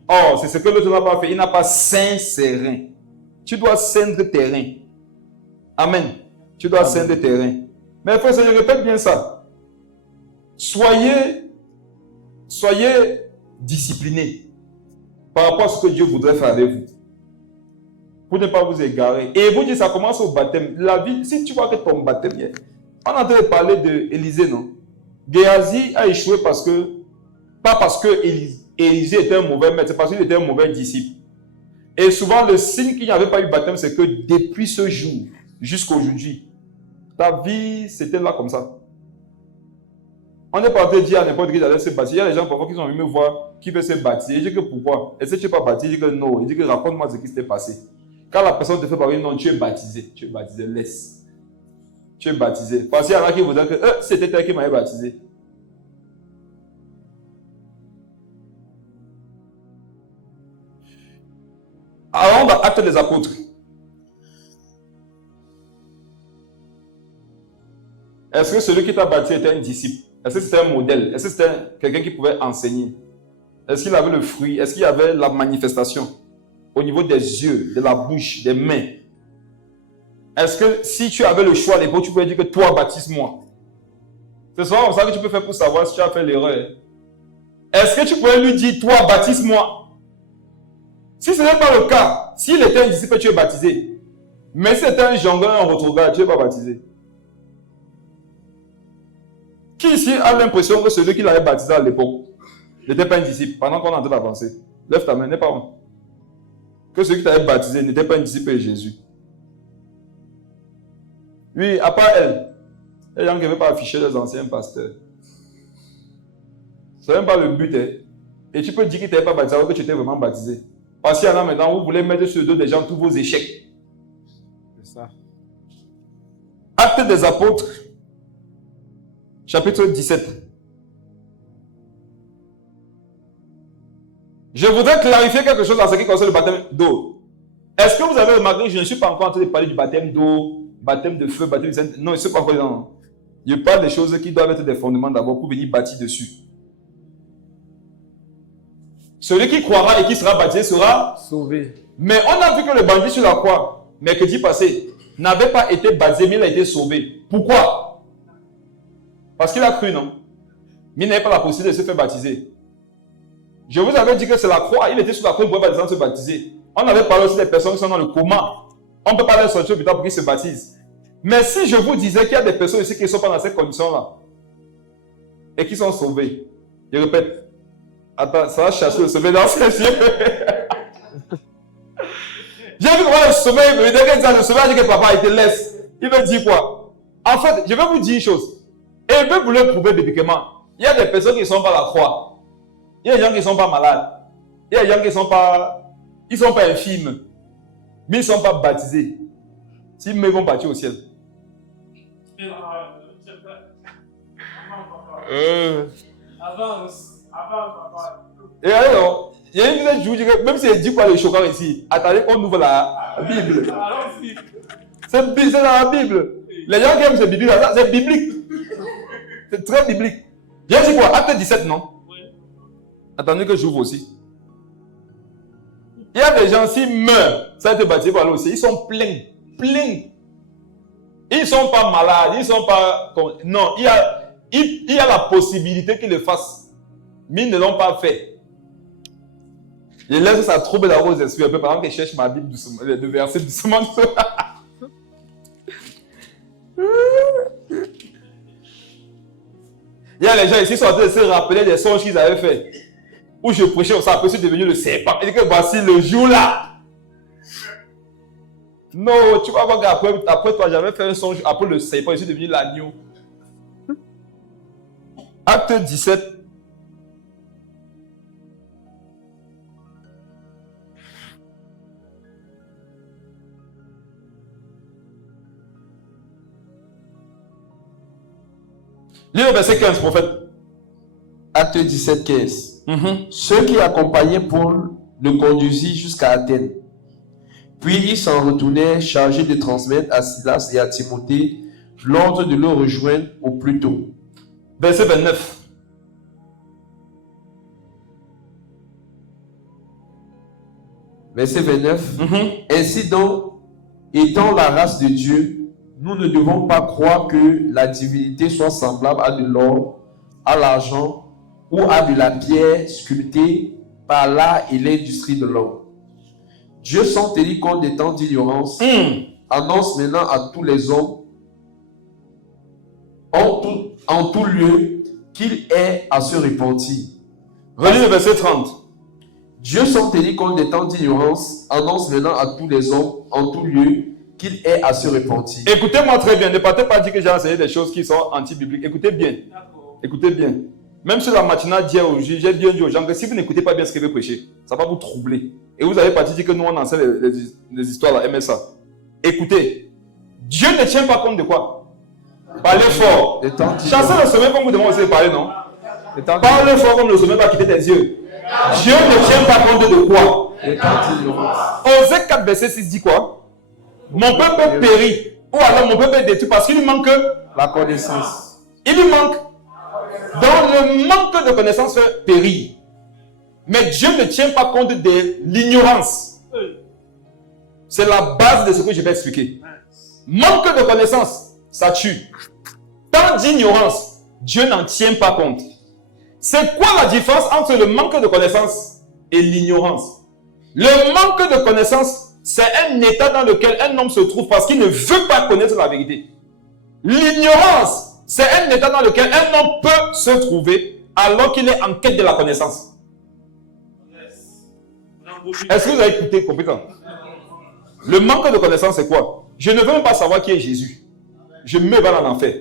Or, c'est ce que l'autre n'a pas fait. Il n'a pas ceint ses reins. Tu dois ceindre tes reins. Amen. Tu dois ceindre tes reins. Mais frère, je répète bien ça. Soyez disciplinés par rapport à ce que Dieu voudrait faire avec vous. Pour ne pas vous égarer. Et vous dites, ça commence au baptême. La vie, si tu vois que ton baptême, on est en train de parler d'Élisée, non? Géasi a échoué pas parce que Élisée était un mauvais maître, c'est parce qu'il était un mauvais disciple. Et souvent, le signe qu'il n'y avait pas eu baptême, c'est que depuis ce jour jusqu'à aujourd'hui, ta vie, c'était là comme ça. On n'est pas en train de dire à n'importe qui d'aller se baptiser. Il y a des gens parfois qui sont venus me voir, qui veulent se baptiser. Je dis que pourquoi? Est-ce que tu n'es pas baptisé? Je dis que non. Il dit que raconte-moi ce qui s'était passé. Quand la personne te fait parler, non, tu es baptisé. Tu es baptisé, laisse. Tu es baptisé. Parce qu'il y en a qui voudraient que c'était elle qui m'avait baptisé. Alors, on va Actes des Apôtres. Est-ce que celui qui t'a baptisé était un disciple? Est-ce que c'était un modèle? Est-ce que c'était quelqu'un qui pouvait enseigner? Est-ce qu'il avait le fruit? Est-ce qu'il y avait la manifestation au niveau des yeux, de la bouche, des mains? Est-ce que si tu avais le choix à l'époque, tu pouvais dire que toi, baptise-moi? C'est souvent comme ça que tu peux faire pour savoir si tu as fait l'erreur. Est-ce que tu pouvais lui dire, toi, baptise-moi? Si ce n'est pas le cas, s'il était un disciple, tu es baptisé. Mais si c'était un jongleur, un retrograde, tu n'es pas baptisé. Qui ici a l'impression que celui qui l'avait baptisé à l'époque n'était pas un disciple pendant qu'on est en train d'avancer? Lève ta main, n'est pas moi. Que celui qui t'avait baptisé n'était pas un disciple de Jésus. Oui, à part elle, les gens qui ne veulent pas afficher les anciens pasteurs. Ce n'est même pas le but. Hein. Et tu peux dire qu'il ne t'avait pas baptisé alors que tu étais vraiment baptisé. Parce qu'il y en a maintenant, vous voulez mettre sur le dos des gens tous vos échecs. C'est ça. Actes des Apôtres, chapitre 17. Je voudrais clarifier quelque chose dans ce qui concerne le baptême d'eau. Est-ce que vous avez remarqué que je ne suis pas encore en train de parler du baptême d'eau, baptême de feu, baptême de Saint? Non, je ne suis pas encore dedans. Je parle des choses qui doivent être des fondements d'abord pour venir bâtir dessus. Celui qui croira et qui sera baptisé sera sauvé. Mais on a vu que le bandit sur la croix, mercredi passé, n'avait pas été baptisé, mais il a été sauvé. Pourquoi? Parce qu'il a cru, non? Mais il n'avait pas la possibilité de se faire baptiser. Je vous avais dit que c'est la croix. Il était sur la croix, il ne pouvait pas se baptiser. On avait parlé aussi des personnes qui sont dans le coma. On ne peut pas les sortir plus tard pour qu'ils se baptisent. Mais si je vous disais qu'il y a des personnes ici qui ne sont pas dans ces conditions-là et qui sont sauvées, je répète, attends, ça va chercher le sommeil dans ses yeux. J'ai vu comment le sommeil, mais dès qu'il dit le sommeil, il dit que papa, il te laisse. Il veut dire quoi? En fait, je vais vous dire une chose. Et je vais vous le prouver bibliquement. Il y a des personnes qui ne sont pas à la croix. Il y a des gens qui ne sont pas malades. Il y a des gens qui ne sont pas... Ils ne sont pas infirmes. Mais ils ne sont pas baptisés. S'ils me vont partir au ciel. Et alors, il y a une chose, je vous dis que même si elle dit quoi le chocolat ici, attendez, on ouvre la Bible. C'est dans la Bible. Les gens qui aiment cette Bible, c'est biblique. C'est très biblique. J'ai dit quoi? Acte 17, non? Attendez que j'ouvre aussi. Il y a des gens, s'ils meurent, ça a été baptisé par l'eau aussi, ils sont pleins. Ils ne sont pas malades, ils ne sont pas... Non, il y a la possibilité qu'ils le fassent. Mais ils ne l'ont pas fait. Je laisse ça trouble la rose d'esprit un peu, pendant que je cherche ma Bible doucement, le verset doucement. Il y a les gens ici qui sont en train de se rappeler des songes qu'ils avaient fait. Où je prêchais, ça après c'est devenu le serpent. Et que voici le jour là. Non, tu vas voir qu'après toi, j'avais fait un songe. Après le serpent, je suis devenu l'agneau. Acte 17. Lis le verset 15, prophète. Acte 17, 15. Ceux qui accompagnaient Paul le conduisirent jusqu'à Athènes. Puis ils s'en retournaient chargés de transmettre à Silas et à Timothée l'ordre de le rejoindre au plus tôt. Verset 29. Verset 29. Ainsi donc, étant la race de Dieu, nous ne devons pas croire que la divinité soit semblable à de l'or, à l'argent ou à de la pierre sculptée par l'art et l'industrie de l'homme. Dieu, sans tenir compte des temps d'ignorance, annonce maintenant à tous les hommes, en tout lieu, qu'il est à se repentir. Relis le verset 30. Dieu, sans tenir compte des temps d'ignorance, annonce maintenant à tous les hommes, en tout lieu, qu'il est à se repentir. Écoutez-moi très bien. Ne partez pas dire que j'ai enseigné des choses qui sont anti-bibliques. Écoutez bien. Écoutez bien. Même sur la matinale d'hier aujourd'hui, j'ai bien dit aux gens que si vous n'écoutez pas bien ce que je vais prêcher, ça va vous troubler. Et vous avez parti dire que nous on enseigne les histoires là, MSA. Écoutez, Dieu ne tient pas compte de quoi? Parlez fort. Chassez le sommeil comme vous demandez de parler, non? Parlez fort comme le sommeil va quitter tes yeux. Dieu ne tient pas compte de quoi? Osée 4 verset 6 dit quoi? Mon peuple périt. Ou alors mon peuple est détruit parce qu'il lui manque la connaissance. Il lui manque. Dans le manque de connaissance fait périr. Mais Dieu ne tient pas compte de l'ignorance. C'est la base de ce que je vais expliquer. Manque de connaissance, ça tue. Tant d'ignorance, Dieu n'en tient pas compte. C'est quoi la différence entre le manque de connaissance et l'ignorance? Le manque de connaissance, c'est un état dans lequel un homme se trouve parce qu'il ne veut pas connaître la vérité. L'ignorance, c'est un état dans lequel un homme peut se trouver alors qu'il est en quête de la connaissance. Est-ce que vous avez écouté, compétent? Le manque de connaissance, c'est quoi? Je ne veux même pas savoir qui est Jésus. Je me vais en enfer.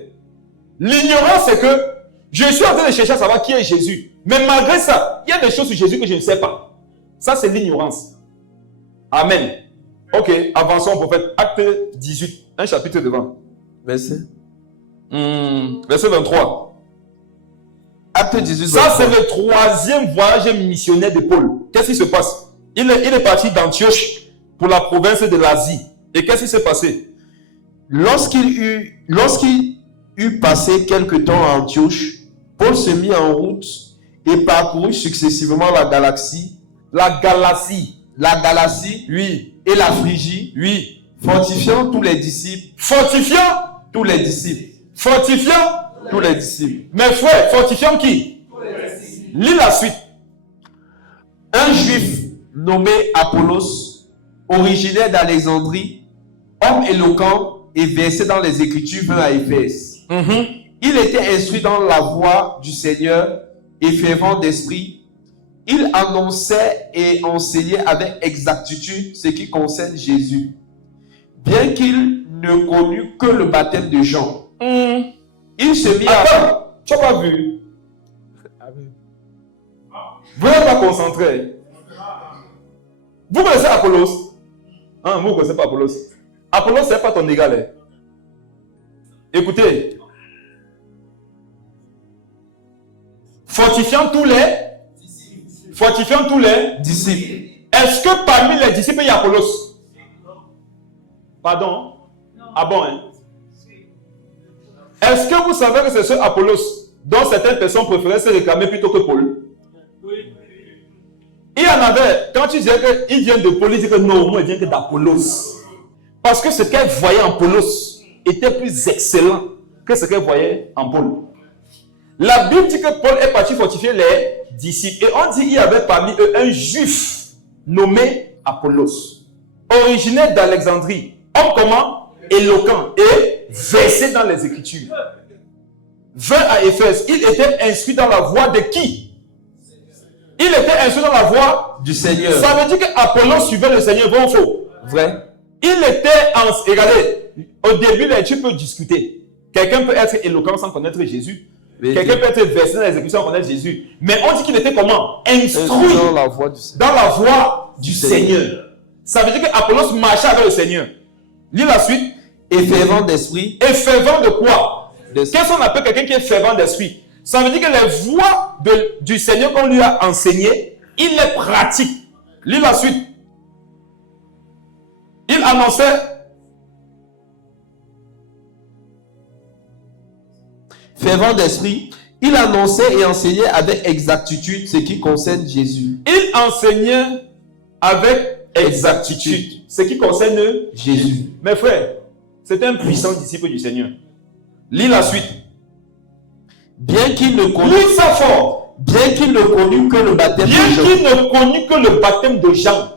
L'ignorance, c'est que je suis en train de chercher à savoir qui est Jésus. Mais malgré ça, il y a des choses sur Jésus que je ne sais pas. Ça, c'est l'ignorance. Amen. Ok, avançons, prophète. Acte 18, un chapitre devant. Verset 23. Acte 18. Ça, c'est le troisième voyage missionnaire de Paul. Qu'est-ce qui se passe? Il est parti d'Antioche pour la province de l'Asie. Et qu'est-ce qui s'est passé? Lorsqu'il eut passé quelque temps à Antioche, Paul se mit en route et parcourut successivement la Galatie. La Galatie. La Galatie. Oui. Et la Phrygie. Oui. Fortifiant tous les disciples. Fortifiant tous les disciples. Fortifiant tous les disciples. Mes frères, fortifiant qui? Tous les disciples. Lis la suite. Un juif nommé Apollos, originaire d'Alexandrie, homme éloquent et versé dans les Écritures, vint à Éphèse. Il était instruit dans la voie du Seigneur et fervent d'esprit. Il annonçait et enseignait avec exactitude ce qui concerne Jésus, bien qu'il ne connût que le baptême de Jean. Il se mit à... Tu n'as pas vu? Vous n'êtes pas concentré. Vous connaissez Apollos? Hein, vous ne connaissez pas Apollos? Apollos, ce n'est pas ton égal. Hein? Écoutez. Fortifiant tous les disciples. Est-ce que parmi les disciples, il y a Apollos? Pardon? Ah bon, hein? Est-ce que vous savez que c'est ce Apollos dont certaines personnes préféraient se réclamer plutôt que Paul? Il y en avait, quand tu disais qu'il vient de Paul, il dit que non, moi, il vient que d'Apollos. Parce que ce qu'elle voyait en Apollos était plus excellent que ce qu'elle voyait en Paul. La Bible dit que Paul est parti fortifier les disciples. Et on dit qu'il y avait parmi eux un juif nommé Apollos, originaire d'Alexandrie, homme comment? Éloquent et versé dans les Écritures. Vint à Éphèse, il était instruit dans la voie de qui? Il était instruit dans la voie du Seigneur. Ça veut dire qu'Apollos suivait le Seigneur, vrai ou faux? Vrai. Il était en... Regardez, au début, là, tu peux discuter. Quelqu'un peut être éloquent sans connaître Jésus. Quelqu'un peut être versé dans les Écritures sans connaître Jésus. Mais on dit qu'il était comment? Instruit dans la voie du Seigneur. Dans la voie du Seigneur. Ça veut dire qu'Apollos marchait avec le Seigneur. Lis la suite. Et fervent d'esprit. Et fervent de quoi? Qu'est-ce qu'on appelle quelqu'un qui est fervent d'esprit? Ça veut dire que les voies du Seigneur qu'on lui a enseignées, il les pratique. Lis la suite. Il annonçait. Fervent d'esprit, il annonçait et enseignait avec exactitude ce qui concerne Jésus. Il enseignait avec exactitude ce qui concerne Jésus. Mes frères, c'est un puissant disciple du Seigneur. Lis la suite. Bien qu'il ne connût Lis ça fort. Bien qu'il ne connût que le baptême de Jean. Bien qu'il ne connût que le baptême de Jean.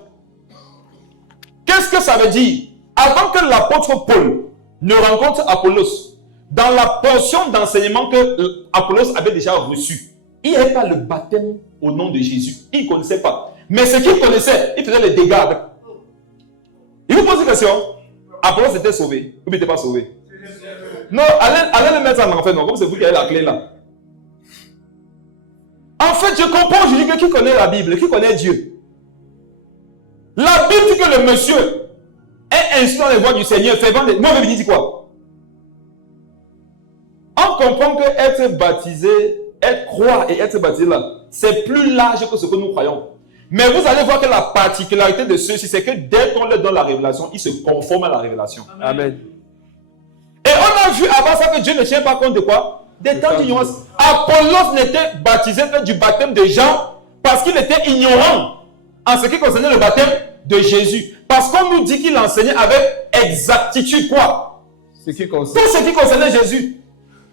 Qu'est-ce que ça veut dire? Avant que l'apôtre Paul ne rencontre Apollos, dans la portion d'enseignement que Apollos avait déjà reçu, il n'y avait pas le baptême au nom de Jésus. Il ne connaissait pas. Mais ce qu'il connaissait, il faisait les dégâts avec. Il vous pose une question. Apollos était sauvé. Ou il n'était pas sauvé? Non, allez le mettre en enfer, non, comme c'est vous qui avez la clé là. En fait, je comprends, je dis que qui connaît la Bible, qui connaît Dieu. La Bible dit que le monsieur est instruit dans les voies du Seigneur, fervent. Moi, je dis quoi? On comprend que être baptisé, être croire et être baptisé là, c'est plus large que ce que nous croyons. Mais vous allez voir que la particularité de ceux-ci, c'est que dès qu'on leur donne la révélation, ils se conforment à la révélation. Amen. Et on a vu avant ça que Dieu ne tient pas compte de quoi? Des temps d'ignorance. Apollos n'était baptisé que du baptême de Jean parce qu'il était ignorant en ce qui concernait le baptême de Jésus. Parce qu'on nous dit qu'il enseignait avec exactitude quoi? Tout ce qui concernait Jésus.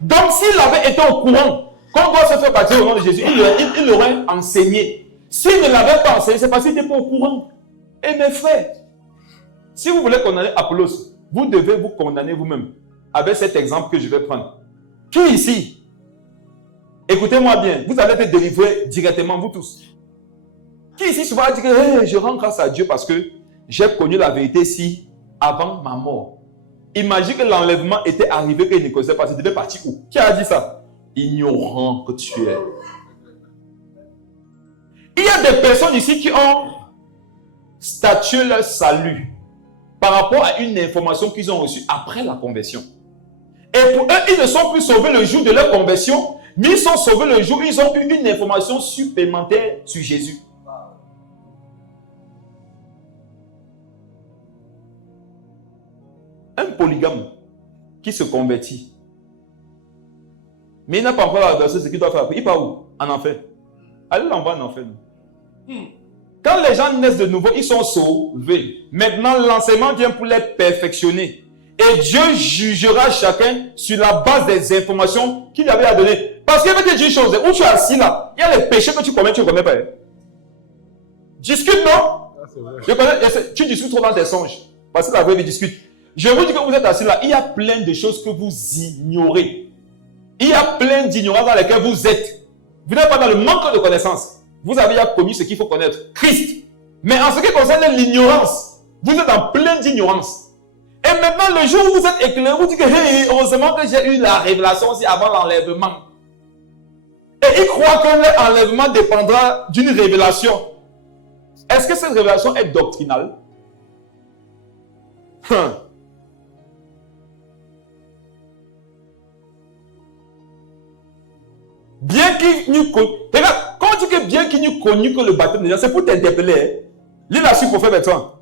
Donc s'il avait été au courant qu'on doit se faire baptiser au nom de Jésus, il l'aurait enseigné. S'il ne l'avait pas enseigné, c'est parce qu'il n'était pas au courant. Et mes frères, si vous voulez condamner Apollos, vous devez vous condamner vous-même avec cet exemple que je vais prendre. Qui ici, écoutez-moi bien, vous allez être délivrés directement, vous tous. Qui ici souvent dit que hey, je rends grâce à Dieu parce que j'ai connu la vérité ici avant ma mort. Imagine que l'enlèvement était arrivé qu'il ne connaissait pas, il devait partir où? Qui a dit ça? Ignorant que tu es. Il y a des personnes ici qui ont statué leur salut par rapport à une information qu'ils ont reçue après la conversion. Et pour eux, ils ne sont plus sauvés le jour de leur conversion, mais ils sont sauvés le jour où ils ont eu une information supplémentaire sur Jésus. Un polygame qui se convertit, mais il n'a pas encore la version de ce qu'il doit faire. Il part où? En enfer. Allez l'envoyer en enfer. Quand les gens naissent de nouveau, ils sont sauvés. Maintenant, l'enseignement vient pour les perfectionner. Et Dieu jugera chacun sur la base des informations qu'il avait à donner. Parce qu'il veut te dire une chose, où tu es assis là, il y a les péchés que tu commets, tu ne connais pas. Discute, non? Tu discutes trop dans tes songes. Parce que la vraie vie discute. Je vous dis que vous êtes assis là, il y a plein de choses que vous ignorez. Il y a plein d'ignorances dans lesquelles vous êtes. Vous n'êtes pas dans le manque de connaissances. Vous avez déjà connu ce qu'il faut connaître, Christ. Mais en ce qui concerne l'ignorance, vous êtes en plein d'ignorance. Et maintenant, le jour où vous êtes éclairé, vous dites que hey, heureusement que j'ai eu la révélation aussi avant l'enlèvement. Et ils croient que l'enlèvement dépendra d'une révélation. Est-ce que cette révélation est doctrinale? Bien qu'il n'eût connu. Regarde, quand on dit que bien qu'il n'eût connu que le baptême de Jean, c'est pour t'interpeller. Lis la suite, prophète Bertrand.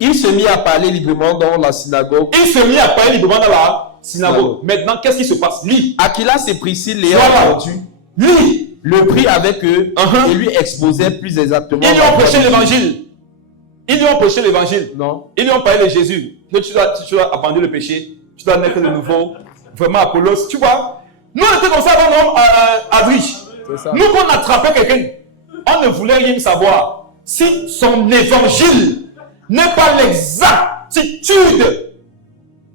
Il se mit à parler librement dans la synagogue. Il se mit à parler librement dans la synagogue. Maintenant, qu'est-ce qui se passe? Lis. Aquilas et Priscille l'ayant entendu. Lis. le prit avec eux et lui exposait plus exactement. Ils lui ont prêché l'évangile. Ils lui ont prêché l'évangile. Non. Ils lui ont parlé de Jésus. Que tu dois abandonner le péché. Tu dois naître de nouveau. Vraiment, Apollos. Tu vois, nous, on était comme ça avant Adrich. Nous, quand on attrapait quelqu'un, on ne voulait rien savoir. Si son évangile n'est pas l'exactitude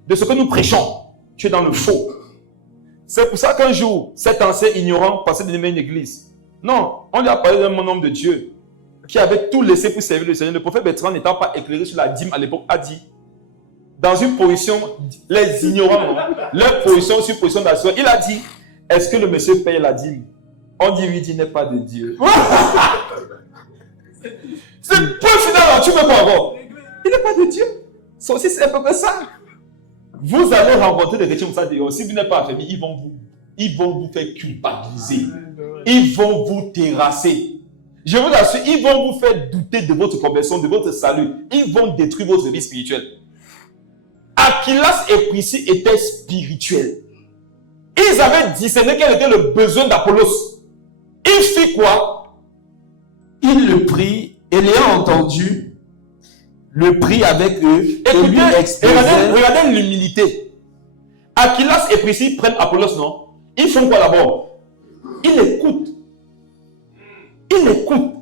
de ce que nous prêchons, tu es dans le faux. C'est pour ça qu'un jour, cet ancien ignorant passait d'aimer une église. Non, on lui a parlé d'un bon homme de Dieu qui avait tout laissé pour servir le Seigneur. Le prophèt Bertrand, n'étant pas éclairé sur la dîme à l'époque, a dit, dans une position, les ignorants, leur position sur position d'assurance, il a dit, est-ce que le monsieur paye la dîme? On dit, oui, il n'est pas de Dieu. C'est peu final, tu veux pas avoir. Il n'est pas de Dieu. C'est aussi simple que ça. Vous allez rencontrer des chrétiens comme ça dehors. Si vous n'êtes pas affaibli, ils vont vous faire culpabiliser. Ils vont vous terrasser. Je vous assure, ils vont vous faire douter de votre conversion, de votre salut. Ils vont détruire votre vie spirituelle. Aquilas et Priscille étaient spirituels. Ils avaient discerné quel était le besoin d'Apollos. Il fit quoi? Il le prit et l'ayant entendu, le prit avec eux et lui exposait. Regardez l'humilité. Aquilas et Priscille prennent Apollos, non? Ils font quoi d'abord? Ils l'écoutent. Ils l'écoutent.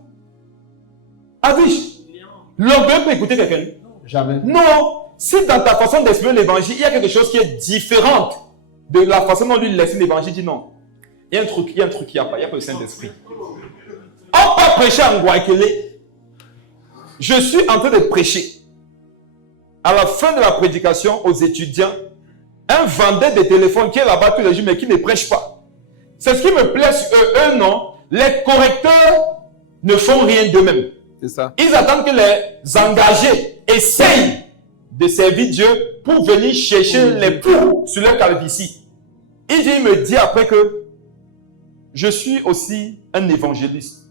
Adriche, l'orgueil peut écouter quelqu'un? Jamais. Non. Si dans ta façon d'exprimer l'évangile, il y a quelque chose qui est différent de la façon dont lui laisse l'évangile, dit non. Il y a un truc qu'il n'y a pas. Il n'y a pas le Saint-Esprit. On peut prêcher en Guaykele. Je suis en train de prêcher. À la fin de la prédication aux étudiants, un vendeur de téléphone qui est là-bas tous les jours, mais qui ne prêche pas. C'est ce qui me plaît sur eux. Eux, non. Les correcteurs ne font rien d'eux-mêmes. C'est ça. Ils attendent que les engagés essayent de servir Dieu pour venir chercher les poux sur leur calvitie. Il me dit après que je suis aussi un évangéliste.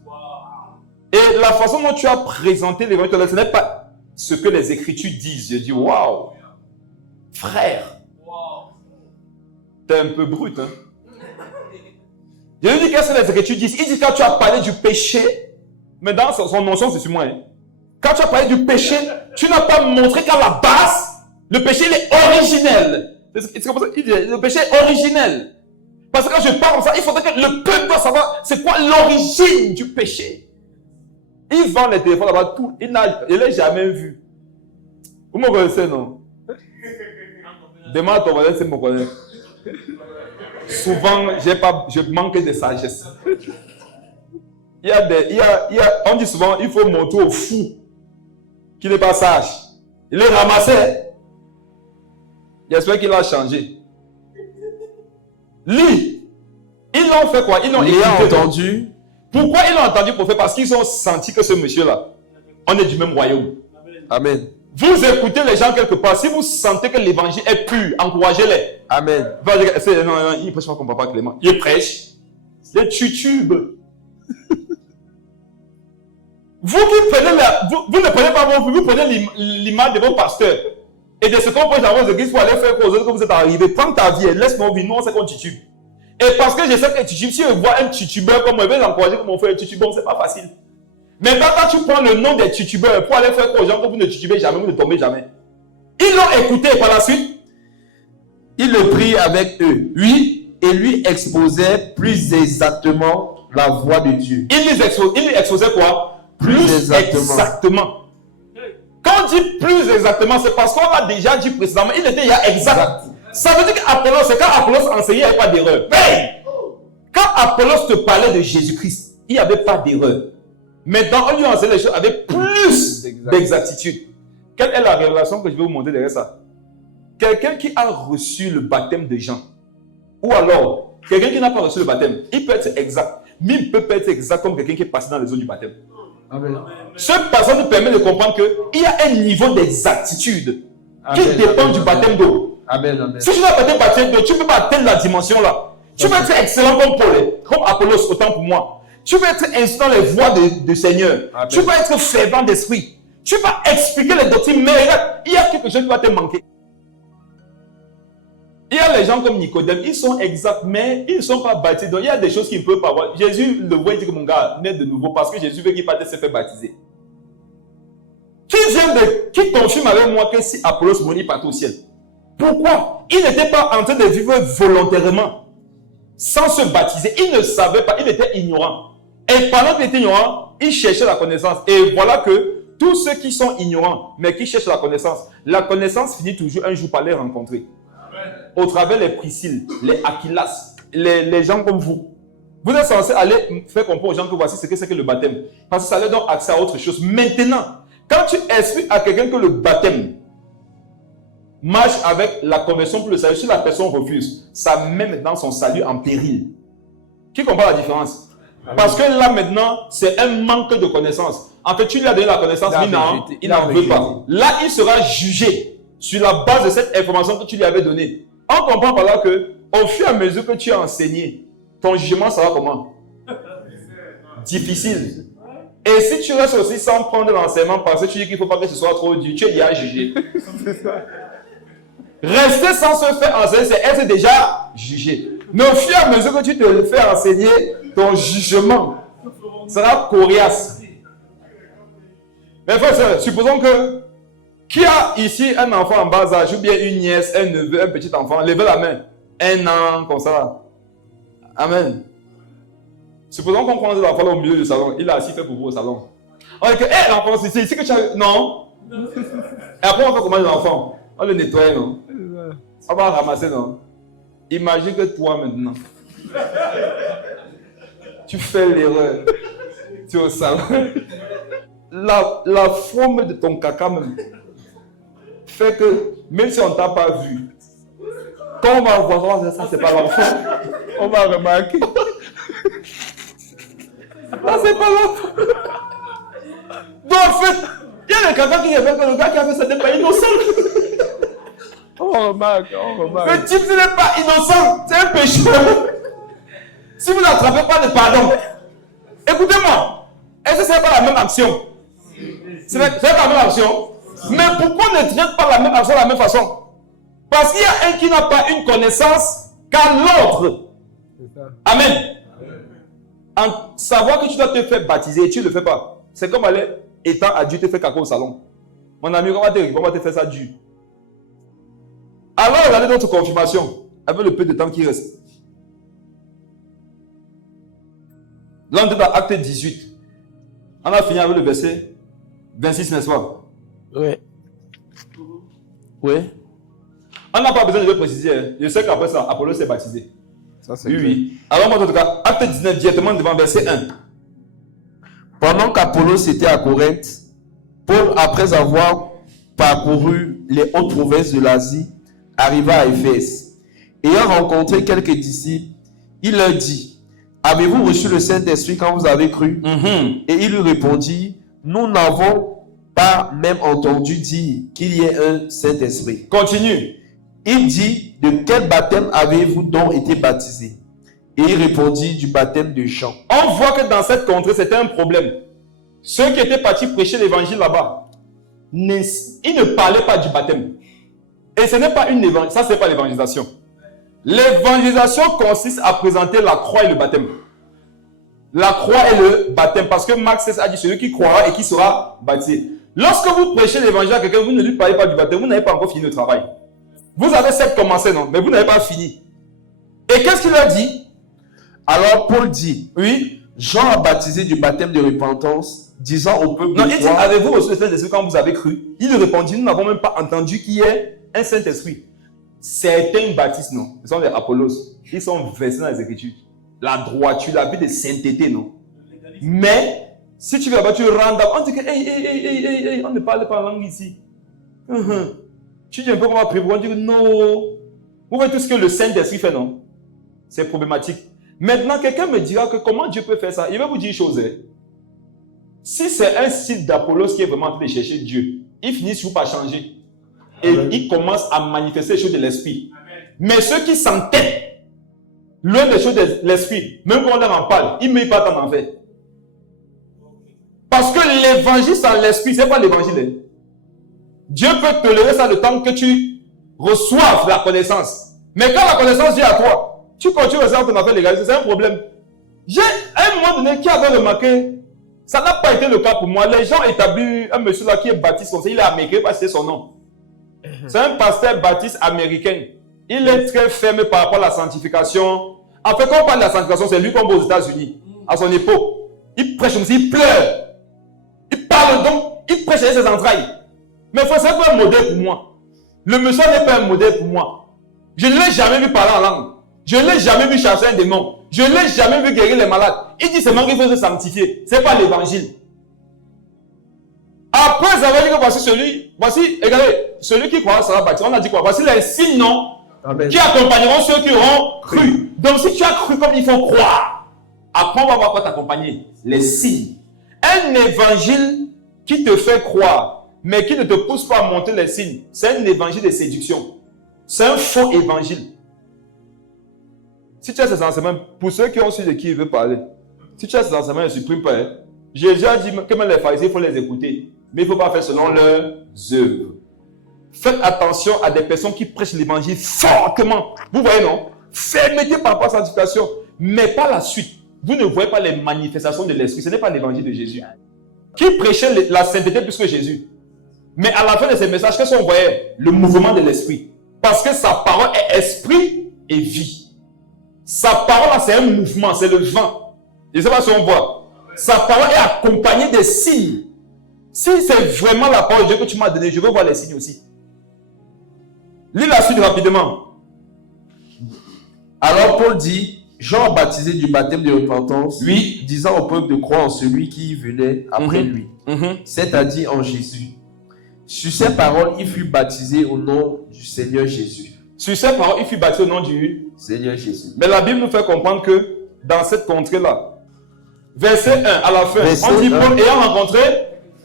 Et la façon dont tu as présenté l'évangile, ce n'est pas ce que les Écritures disent. Je dis, waouh, frère, t'es un peu brut, hein. Je lui dis, qu'est-ce que les Écritures disent? Il dit, quand tu as parlé du péché, mais dans son notion, c'est sur moi, hein. Quand tu as parlé du péché, tu n'as pas montré qu'à la base, le péché il est originel. C'est comme ça, il dit, le péché est originel. Parce que quand je parle comme ça, il faudrait que le peuple doit savoir c'est quoi l'origine du péché. Il vend les téléphones là-bas, tout. Il ne l'a jamais vu. Vous me connaissez, non? Demande à ton voisin si me connaît. Souvent, je manque de sagesse. On dit souvent, il faut montrer au fou qui n'est pas sage. Il est ramassé. J'espère qu'il a changé. Lui, ils l'ont fait quoi? Ils l'ont entendu. Pourquoi ils l'ont entendu prophète? Parce qu'ils ont senti que ce monsieur-là, on est du même royaume. Amen. Vous écoutez les gens quelque part. Si vous sentez que l'évangile est pur, encouragez-les. Amen. Non, il ne prêche pas comme papa Clément. Il prêche. Il tutube. Vous qui prenez vous ne prenez pas vos, vous prenez l'image de vos pasteurs et de ce qu'on prêche dans vos églises pour aller faire causer que vous êtes arrivé. Prends ta vie et laisse nos vies. Nous, on sait qu'on titube. Et parce que je sais que titube, si je vois un titubeur comme moi, je vais l'encourager comme on fait un titubeur, c'est pas facile. Maintenant, quand tu prends le nom des titubeurs pour aller faire aux gens que vous ne titubez jamais, vous ne tombez jamais. Ils l'ont écouté par la suite. Il le prit avec eux, oui, et lui exposait plus exactement la voix de Dieu. Il lui exposait quoi? Plus exactement. Quand on dit plus exactement, c'est parce qu'on l'a déjà dit précédemment. Il était il y a exact. Ça veut dire qu'Apollos, c'est quand Apollos enseignait, il n'y avait pas d'erreur. Mais quand Apollos te parlait de Jésus-Christ, il n'y avait pas d'erreur. Maintenant, on lui enseigne les choses avec plus d'exactitude. Quelle est la révélation que je vais vous montrer derrière ça? Quelqu'un qui a reçu le baptême de Jean, ou alors quelqu'un qui n'a pas reçu le baptême, il peut être exact, mais il peut pas être exact comme quelqu'un qui est passé dans les eaux du baptême. Amen. Cette personne nous permet de comprendre qu'il y a un niveau d'exactitude qui dépend du baptême d'eau. Amen. Si tu n'as pas de baptême d'eau, tu ne peux pas atteindre la dimension là. Tu peux être excellent comme Paul, comme Apollos, autant pour moi. Tu peux être instant dans les voies du Seigneur. Amen. Tu peux être fervent d'esprit. Tu vas expliquer les doctrines, mais il y a quelque chose qui va te manquer. Il y a les gens comme Nicodème, ils sont exacts, mais ils ne sont pas baptisés. Donc il y a des choses qu'ils ne peuvent pas voir. Jésus le voit, il dit que mon gars, naît de nouveau, parce que Jésus veut qu'il parte se faire baptiser. Qui confirme avec moi que si Apollos Moni partait au ciel? Pourquoi? Il n'était pas en train de vivre volontairement, sans se baptiser. Il ne savait pas, il était ignorant. Et pendant qu'il était ignorant, il cherchait la connaissance. Et voilà que tous ceux qui sont ignorants, mais qui cherchent la connaissance finit toujours un jour par les rencontrer. Au travers les Priscilles, les Aquilas, les gens comme vous. Vous êtes censé aller faire comprendre aux gens que voici ce que c'est que le baptême. Parce que ça leur donne accès à autre chose. Maintenant, quand tu expliques à quelqu'un que le baptême marche avec la conversion pour le salut, si la personne refuse, ça met maintenant son salut en péril. Qui comprend la différence? Parce que là maintenant, c'est un manque de connaissance. En fait, tu lui as donné la connaissance, mais il n'en veut pas. Là, il sera jugé sur la base de cette information que tu lui avais donnée. On comprend par là que, au fur et à mesure que tu as enseigné, ton jugement sera comment? Difficile. Et si tu restes aussi sans prendre l'enseignement parce que tu dis qu'il ne faut pas que ce soit trop dur, tu es déjà jugé. Rester sans se faire enseigner, c'est être déjà jugé. Mais au fur et à mesure que tu te fais enseigner, ton jugement sera coriace. Mais frère, supposons que qui a ici un enfant en bas âge, ou bien une nièce, un neveu, un petit enfant, levez la main. 1 an, comme ça. Amen. Supposons qu'on prend l'enfant au milieu du salon. Il a assis fait pour vous au salon. On dit que, hé, l'enfant, c'est ici que tu as... Non. Et après, on fait comment l'enfant? On le nettoie, non? On va le ramasser, non? Imagine que toi, maintenant, tu fais l'erreur. Tu es au salon. La forme de ton caca, même, fait que, même si on ne t'a pas vu, quand on va voir ça, c'est pas l'enfant. On va remarquer. Là, c'est pas l'enfant. Donc, en fait, il y a le caca qui révèle que le gars qui a fait ça n'est pas innocent. On remarque. Le type, ce n'est pas innocent. C'est un pécheur. Si vous n'attrapez pas de pardon, écoutez-moi. Est-ce que ce n'est pas la même action? C'est pas la même action. Mais pourquoi ne traite pas la même action de la même façon? Parce qu'il y a un qui n'a pas une connaissance qu'à l'autre. Amen. En savoir que tu dois te faire baptiser et tu ne le fais pas. C'est comme aller, étant adulte, te faire caca au salon. Mon ami, on va te faire ça dur. Alors, regardez notre confirmation avec le peu de temps qui reste. Là, on est dans Acte 18. On a fini avec le verset 26, n'est-ce pas? Oui. Oui. On n'a pas besoin de le préciser. Je sais qu'après ça, Apollos s'est baptisé. Ça, c'est oui. Alors, moi, en tout cas, Acte 19, directement devant verset 1. Pendant qu'Apollos était à Corinthe, Paul, après avoir parcouru les hautes provinces de l'Asie, arriva à Éphèse. Ayant rencontré quelques disciples, il leur dit: avez-vous reçu le Saint-Esprit quand vous avez cru? Et il lui répondit: nous n'avons pas même entendu dire qu'il y ait un Saint-Esprit. Continue. Il dit: de quel baptême avez-vous donc été baptisé? Et il répondit: du baptême de Jean. On voit que dans cette contrée, c'était un problème. Ceux qui étaient partis prêcher l'évangile là-bas, ils ne parlaient pas du baptême. Et ce n'est pas une évangélisation. Ça, ce n'est pas l'évangélisation. L'évangélisation consiste à présenter la croix et le baptême. La croix et le baptême. Parce que Marc 16 a dit: celui qui croira et qui sera baptisé. Lorsque vous prêchez l'évangile à quelqu'un, vous ne lui parlez pas du baptême, vous n'avez pas encore fini le travail. Vous avez certes commencé, non? Mais vous n'avez pas fini. Et qu'est-ce qu'il leur dit? Alors Paul dit: oui, Jean a baptisé du baptême de repentance, disant au peuple non, de il dit: avez-vous reçu le Saint-Esprit quand vous avez cru? Il répondit: nous n'avons même pas entendu qu'il y ait un Saint-Esprit. Certains baptisent, non? Ce sont des Apollos. Ils sont versés dans les Écritures. La droiture, la vie de sainteté, non? Mais, si tu veux là-bas, tu rentres, on dit que, hey, on ne parle pas langue ici. Tu dis un peu comment on va prier, on dit que non. Vous voyez tout ce que le Saint-Esprit fait, non? C'est problématique. Maintenant, quelqu'un me dira que comment Dieu peut faire ça. Il va vous dire une chose. Si c'est un style d'Apollos qui est vraiment en train de chercher Dieu, il finit sur par changer. Et il commence à manifester les choses de l'esprit. Mais ceux qui s'entêtent loin des choses de l'esprit, même quand on leur en parle, ils ne mettent pas en enfer. Parce que l'évangile sans l'esprit, ce n'est pas l'évangile. Dieu peut tolérer ça le temps que tu reçoives la connaissance. Mais quand la connaissance vient à toi, tu continues à faire ton affaire légalisée, c'est un problème. J'ai, à un moment donné, qui avait remarqué, ça n'a pas été le cas pour moi. Les gens établis, un monsieur là qui est baptiste comme ça, il est américain, parce que c'est son nom. C'est un pasteur baptiste américain. Il est très ferme par rapport à la sanctification. En fait, quand on parle de la sanctification, c'est lui qu'on va aux États-Unis, à son époque. Il prêche comme ça, il pleure. Il parle donc, il prêche avec ses entrailles. Mais il faut c'est pas un modèle pour moi. Le monsieur n'est pas un modèle pour moi. Je ne l'ai jamais vu parler en langue. Je ne l'ai jamais vu chasser un démon. Je ne l'ai jamais vu guérir les malades. Il dit seulement qu'il faut se sanctifier. Ce n'est pas l'évangile. Après avoir dit que voici, regardez, celui qui croira sera baptisé. On a dit quoi? Voici les signes, non? Amen. Qui accompagneront ceux qui auront cru. Donc si tu as cru comme il faut croire, après on va voir quoi t'accompagner. Les signes. Un évangile qui te fait croire, mais qui ne te pousse pas à monter les signes, c'est un évangile de séduction. C'est un faux évangile. Si tu as ces enseignements, pour ceux qui ont su de qui il veut parler, si tu as ces enseignements, ne supprime pas. Hein. Jésus a dit que même les pharisiens, il faut les écouter. Mais il ne faut pas faire selon leurs œuvres. Faites attention à des personnes qui prêchent l'évangile fortement. Vous voyez, non? Fermeté par rapport à la sanctification, mais pas la suite. Vous ne voyez pas les manifestations de l'esprit. Ce n'est pas l'évangile de Jésus. Qui prêchait la sainteté plus que Jésus? Mais à la fin de ces messages, qu'est-ce qu'on voyait? Le mouvement de l'esprit. Parce que sa parole est esprit et vie. Sa parole, c'est un mouvement, c'est le vent. Je ne sais pas si on voit. Sa parole est accompagnée des signes. Si c'est vraiment la parole de Dieu que tu m'as donnée, je veux voir les signes aussi. Lis la suite rapidement. Alors Paul dit, Jean baptisé du baptême de repentance, oui, disant au peuple de croire en celui qui venait après lui, c'est-à-dire en Jésus. Sur ces paroles, il fut baptisé au nom du Seigneur Jésus. Sur ces paroles, il fut baptisé au nom du Seigneur Jésus. Mais la Bible nous fait comprendre que dans cette contrée-là, verset 1 à la fin, on dit Paul ayant rencontré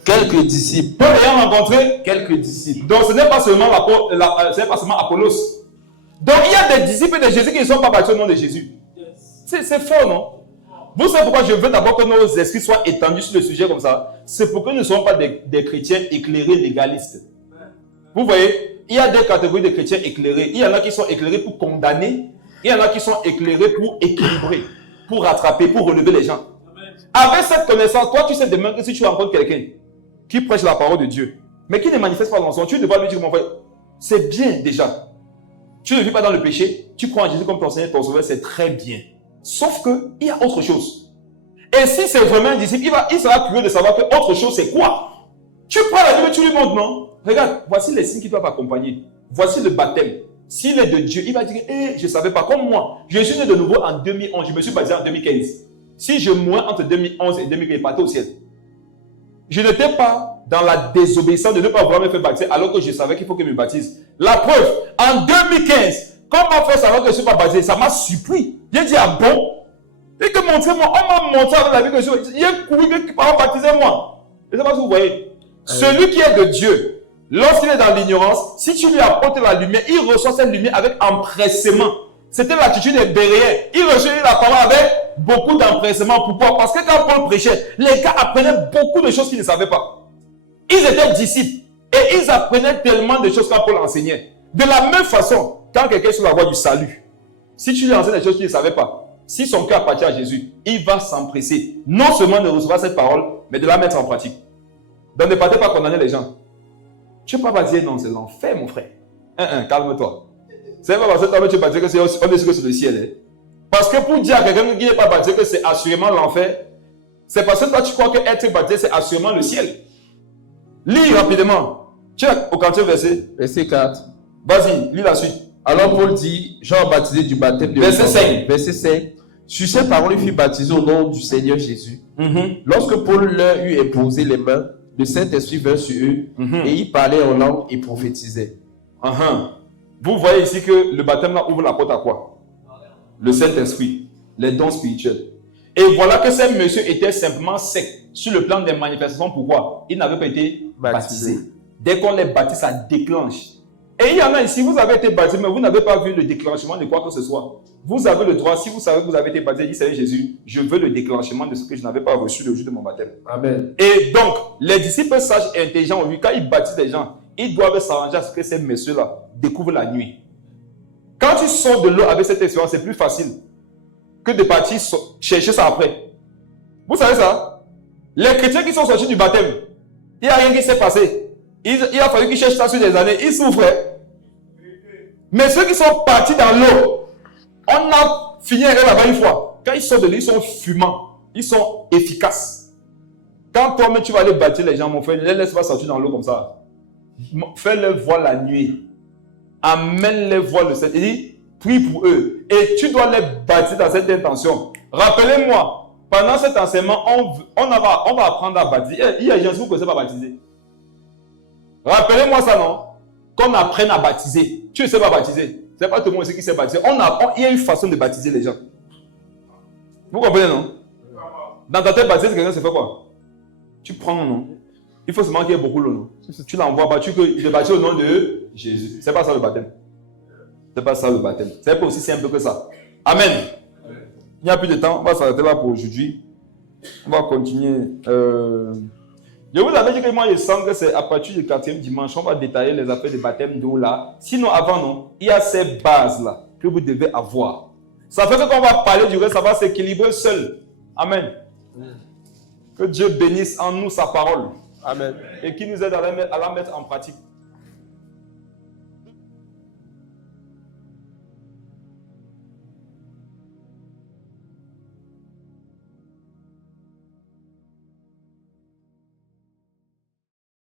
quelques disciples. Paul ayant rencontré quelques disciples. Donc ce n'est pas seulement Apollos. Donc il y a des disciples de Jésus qui ne sont pas baptisés au nom de Jésus. C'est faux, non? Vous savez pourquoi je veux d'abord que nos esprits soient étendus sur le sujet comme ça? C'est pour que nous ne soyons pas des chrétiens éclairés légalistes. Vous voyez, il y a des catégories de chrétiens éclairés. Il y en a qui sont éclairés pour condamner. Il y en a qui sont éclairés pour équilibrer, pour rattraper, pour relever les gens. Avec cette connaissance, toi tu sais demain que si tu rencontres quelqu'un qui prêche la parole de Dieu, mais qui ne manifeste pas l'onction, tu devras lui dire, mon frère, c'est bien déjà. Tu ne vis pas dans le péché, tu crois en Jésus comme ton Seigneur, ton Sauveur, c'est très bien. Sauf qu'il y a autre chose. Et si c'est vraiment un disciple, il sera curieux de savoir que autre chose, c'est quoi? Tu prends la Bible, tu lui montres, non? Regarde, voici les signes qui doivent accompagner. Voici le baptême. S'il est de Dieu, il va dire, je ne savais pas, comme moi. Je suis né de nouveau en 2011, je me suis baptisé en 2015. Si je mourais entre 2011 et 2015, je partais au ciel. Je n'étais pas dans la désobéissance de ne pas vouloir me faire baptiser alors que je savais qu'il faut que je me baptise. La preuve, en 2015, quand on m'a fait savoir que je ne suis pas baptisé, ça m'a surpris. J'ai dit, ah bon? Et que montrez-moi, on m'a montré avec la vie que je suis. Il y a couru qui m'a baptisé moi. Je ne sais pas si vous voyez. Celui qui est de Dieu, lorsqu'il est dans l'ignorance, si tu lui apportes la lumière, il reçoit cette lumière avec empressement. C'était l'attitude des Béréens. Il recevait la parole avec beaucoup d'empressement. Pourquoi? Parce que quand Paul prêchait, les gars apprenaient beaucoup de choses qu'ils ne savaient pas. Ils étaient disciples et ils apprenaient tellement de choses quand Paul enseignait. De la même façon, quand quelqu'un est sur la voie du salut, si tu lui enseignes des choses qu'il ne savait pas, si son cœur appartient à Jésus, il va s'empresser non seulement de recevoir cette parole, mais de la mettre en pratique. Donc ne partez pas condamner les gens. Tu ne peux pas dire non, c'est l'enfer, mon frère. Calme-toi. C'est pas parce que toi, tu vas dire que c'est le ciel. Hein. Parce que pour dire à quelqu'un qui n'est pas baptisé que c'est assurément l'enfer, c'est parce que toi tu crois que être baptisé c'est assurément le ciel. Lis rapidement. Tu es au 40e verset. Verset 4. Vas-y, lis la suite. Alors Paul dit, Jean baptisé du baptême de verset 5. Verset 5. Sur ces paroles, il fut baptisé au nom du Seigneur Jésus. Lorsque Paul leur eut imposé les mains, le Saint-Esprit vint sur eux et ils parlaient en langue et prophétisaient. Vous voyez ici que le baptême là ouvre la porte à quoi? Le Saint-Esprit, les dons spirituels. Et voilà que ces messieurs étaient simplement secs sur le plan des manifestations. Pourquoi? Ils n'avaient pas été baptisés. Dès qu'on les baptise, ça déclenche. Et il y en a ici, vous avez été baptisé, mais vous n'avez pas vu le déclenchement de quoi que ce soit. Vous avez le droit, si vous savez que vous avez été baptisé, dit Seigneur Jésus, je veux le déclenchement de ce que je n'avais pas reçu le jour de mon baptême. Amen. Et donc, les disciples sages et intelligents, quand ils baptisent les gens, ils doivent s'arranger à ce que ces messieurs-là découvrent la nuit. Quand tu sors de l'eau avec cette expérience, c'est plus facile que de partir chercher ça après. Vous savez ça? Les chrétiens qui sont sortis du baptême, il n'y a rien qui s'est passé. Il a fallu qu'ils cherchent ça sur des années. Ils souffraient. Mais ceux qui sont partis dans l'eau, on a fini avec là-bas une fois. Quand ils sortent de l'eau, ils sont fumants. Ils sont efficaces. Quand toi-même tu vas aller bâtir les gens, mon frère, ne les laisse pas sortir dans l'eau comme ça. Fais-les voir la nuit. Amène-les voir le ciel. Il dit, prie pour eux. Et tu dois les bâtir dans cette intention. Rappelez-moi, pendant cet enseignement, on va apprendre à baptiser. Il y a des gens qui ne connaissent pas baptiser. Rappelez-moi ça, non? Qu'on apprenne à baptiser. Tu ne sais pas baptiser. Ce n'est pas tout le monde ici qui sait baptiser. Il y a une façon de baptiser les gens. Vous comprenez, non? Dans ta tête, baptiser, quelqu'un se fait quoi? Tu prends un nom. Il faut seulement qu'il y ait beaucoup de nom. Tu l'envoies pas. Tu le baptises au nom de Jésus. Ce n'est pas ça le baptême. Ce n'est pas ça le baptême. C'est pas aussi simple que ça. Amen. Il n'y a plus de temps. On va s'arrêter là pour aujourd'hui. On va continuer. Je vous avais dit que moi, je sens que c'est à partir du 4e dimanche, on va détailler les affaires de baptême d'eau là. Sinon, avant, non, il y a ces bases-là que vous devez avoir. Ça fait que quand on va parler du reste, ça va s'équilibrer seul. Amen. Que Dieu bénisse en nous sa parole. Amen. Et qu'il nous aide à la mettre en pratique.